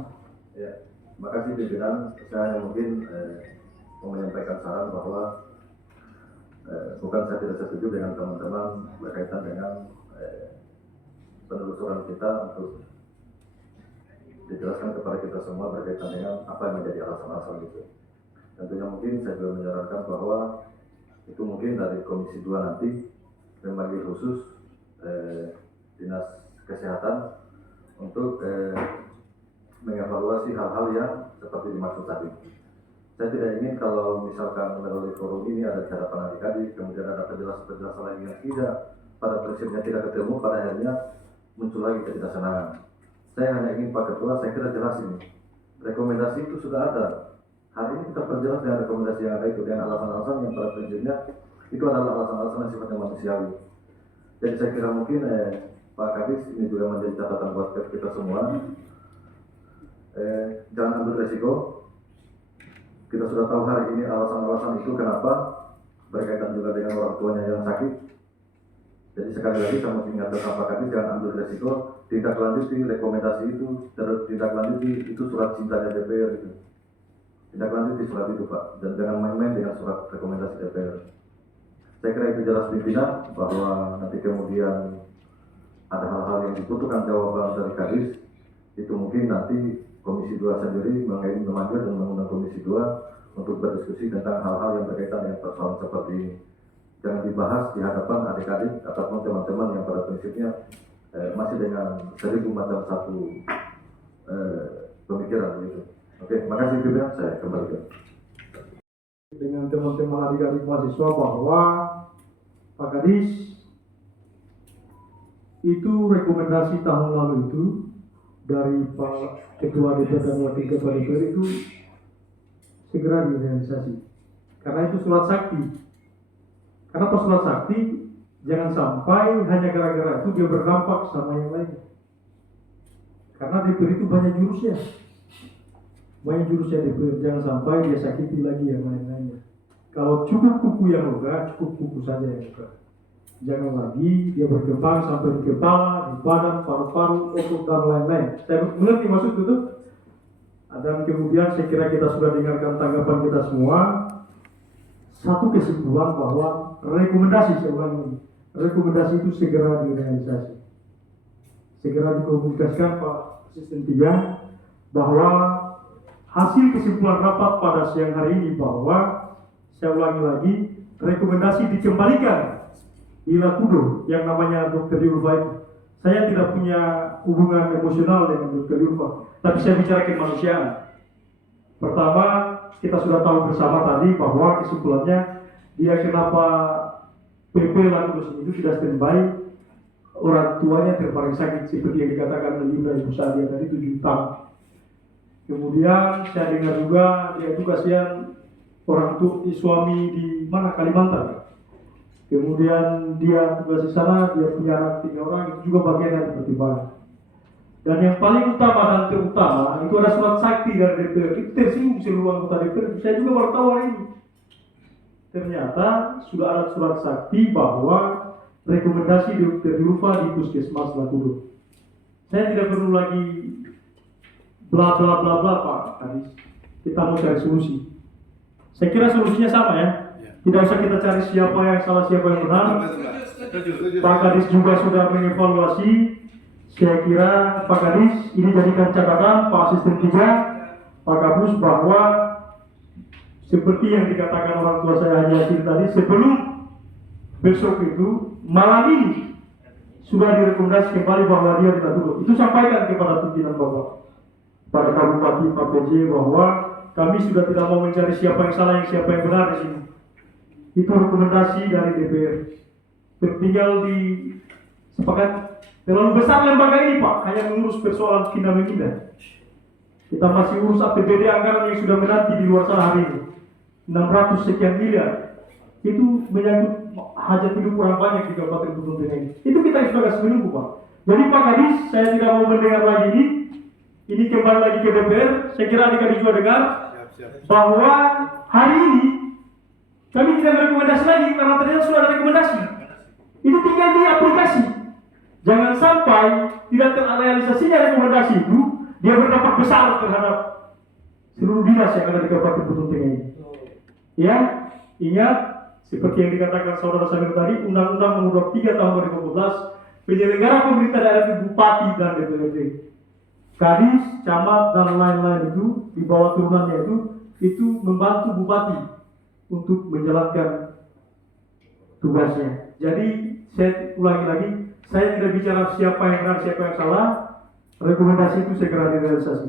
Ya, terima kasih pimpinan. Saya mungkin mau menyampaikan saran bahwa bukan saya tidak setuju dengan teman-teman berkaitan dengan penelusuran kita untuk dijelaskan kepada kita semua berkaitan dengan apa yang menjadi alasan-alasan itu. Tentunya mungkin saya juga menyarankan bahwa itu mungkin dari Komisi 2 nanti memanggil khusus Dinas Kesehatan untuk mengevaluasi hal-hal yang seperti dimaksud tadi. Saya tidak ingin kalau misalkan melalui forum ini ada cara pandang Kadis, kemudian ada penjelasan-penjelasan lain yang tidak pada prinsipnya tidak ketemu, pada akhirnya muncul lagi ketidaksenangan. Saya hanya ingin Pak Ketua, saya kira jelas ini. Rekomendasi itu sudah ada. Hari ini kita perjelas dengan rekomendasi yang ada itu, dengan alasan-alasan yang pada prinsipnya itu adalah alasan-alasan yang sifatnya manusiawi. Jadi saya kira mungkin Pak Kadis ini juga menjadi catatan buat kita semua. Jangan ambil resiko. Kita sudah tahu hari ini alasan-alasan itu kenapa, berkaitan juga dengan orang tuanya yang sakit. Jadi sekali lagi saya mau ingatkan Pak Kadis, jangan ambil resiko, tindak lanjuti rekomendasi itu, tindak lanjuti itu surat cintanya DPR itu. Tindak lanjuti surat itu Pak, dan jangan main-main dengan surat rekomendasi DPR. Saya kira itu jelas pimpinan bahwa nanti kemudian ada hal-hal yang dibutuhkan jawaban dari Kadis, itu mungkin nanti Komisi 2 sendiri memanggil dan mengundang Komisi 2 untuk berdiskusi tentang hal-hal yang berkaitan dengan persoalan seperti ini. Jangan dibahas di hadapan adik-adik ataupun teman-teman yang pada prinsipnya masih dengan 1000 macam satu pemikiran gitu. Oke, terima kasih pimpinan, saya kembalikan. dengan teman-teman adik-adik mahasiswa bahwa Pak Kadis itu rekomendasi tahun lalu itu dari Pak Ketua DPR dan Wakil Ketua DPR itu segera direalisasi. Karena itu surat sakti. Karena pas surat sakti jangan sampai hanya gara-gara itu dia berdampak sama yang lain. Karena DPR itu banyak jurusnya. Banyak jurusnya DPR, jangan sampai dia sakiti lagi yang lain-lainnya. Kalau cukup kuku yang luka, cukup kuku saja yang luka. Jangan lagi dia berkembang sampai di kepala, di badan, paru-paru, otot dan lain-lain. Saya mengerti maksud itu. Dan kemudian saya kira kita sudah dengarkan tanggapan kita semua. Satu kesimpulan bahwa rekomendasi, saya ulangi ini, rekomendasi itu segera direalisasi. Segera dikomunikasikan Pak Asisten 3 bahwa hasil kesimpulan rapat pada siang hari ini bahwa, saya ulangi lagi, rekomendasi dikembalikan di Lakudo yang namanya Dr. Yulfa itu. Saya tidak punya hubungan emosional dengan Dr. Yulfa, tapi saya bicara kemanusiaan. Pertama, kita sudah tahu bersama tadi bahwa kesimpulannya dia kenapa PP Lakudo itu sudah standby, orang tuanya terpaling sakit seperti yang dikatakan oleh Ibu Sadia tadi 7 tahun. Kemudian saya dengar juga dia itu kasihan orang tua suami di mana Kalimantan. Kemudian dia tugas di sana, dia punya anak 3 orang, itu juga bagian yang dipertimbangkan. Dan yang paling utama dan terutama itu ada surat sakti dari DPR. Itu tersinggung seluruh anggota DPR. Saya juga baru tahu hari ini. Ternyata sudah ada surat sakti bahwa rekomendasi Dr. Yulfa di Puskesmas Lakudo. Saya tidak perlu lagi bla bla bla bla Pak Kadis. Kita mau cari solusi. Saya kira solusinya sama ya. Tidak usah kita cari siapa yang salah, siapa yang benar. Pak Kadis juga sudah mengevaluasi. Saya kira Pak Kadis ini jadikan catatan Pak Asisten 3, Pak Kapus, bahwa seperti yang dikatakan orang tua saya Haji Yasir tadi, sebelum besok itu malam ini sudah direkomendasi kembali bahwa dia tidak dulu. Itu sampaikan kepada pimpinan Bapak, pada Pak Bupati, Pak PJ, bahwa kami sudah tidak mau mencari siapa yang salah, yang siapa yang benar di sini. Itu rekomendasi dari DPR. Tinggal di sepakat. Terlalu besar lembaga ini Pak, hanya mengurus persoalan pindah-pindah. Kita masih urus APBD anggaran yang sudah menanti di luar sana hari ini, 600 sekian miliar. Itu menyangkut hajat hidup orang banyak di Kabupaten Gunung Tengah ini. Itu kita sudah kasih menunggu Pak. Jadi Pak Kadis, saya tidak mau mendengar lagi ini. Ini kembali lagi ke DPR. Saya kira adik-adik juga dengar bahwa hari ini kami tidak merekomendasi lagi karena ternyata sudah ada rekomendasi. Itu tinggal di aplikasi. Jangan sampai tidak terrealisasinya rekomendasi itu, dia berdampak besar terhadap seluruh dinas yang ada di Kabupaten Gunung Tengah ini. Ya, ingat seperti yang dikatakan saudara Samir tadi, Undang-Undang Nomor 23 Tahun 2012, penyelenggara pemerintah daerah itu bupati dan DPRD, kadis, camat dan lain-lain itu di bawah turunannya itu membantu bupati untuk menjalankan tugasnya. Jadi saya ulangi lagi. Saya tidak bicara siapa yang benar, siapa yang salah. Rekomendasi itu segera direalisasi.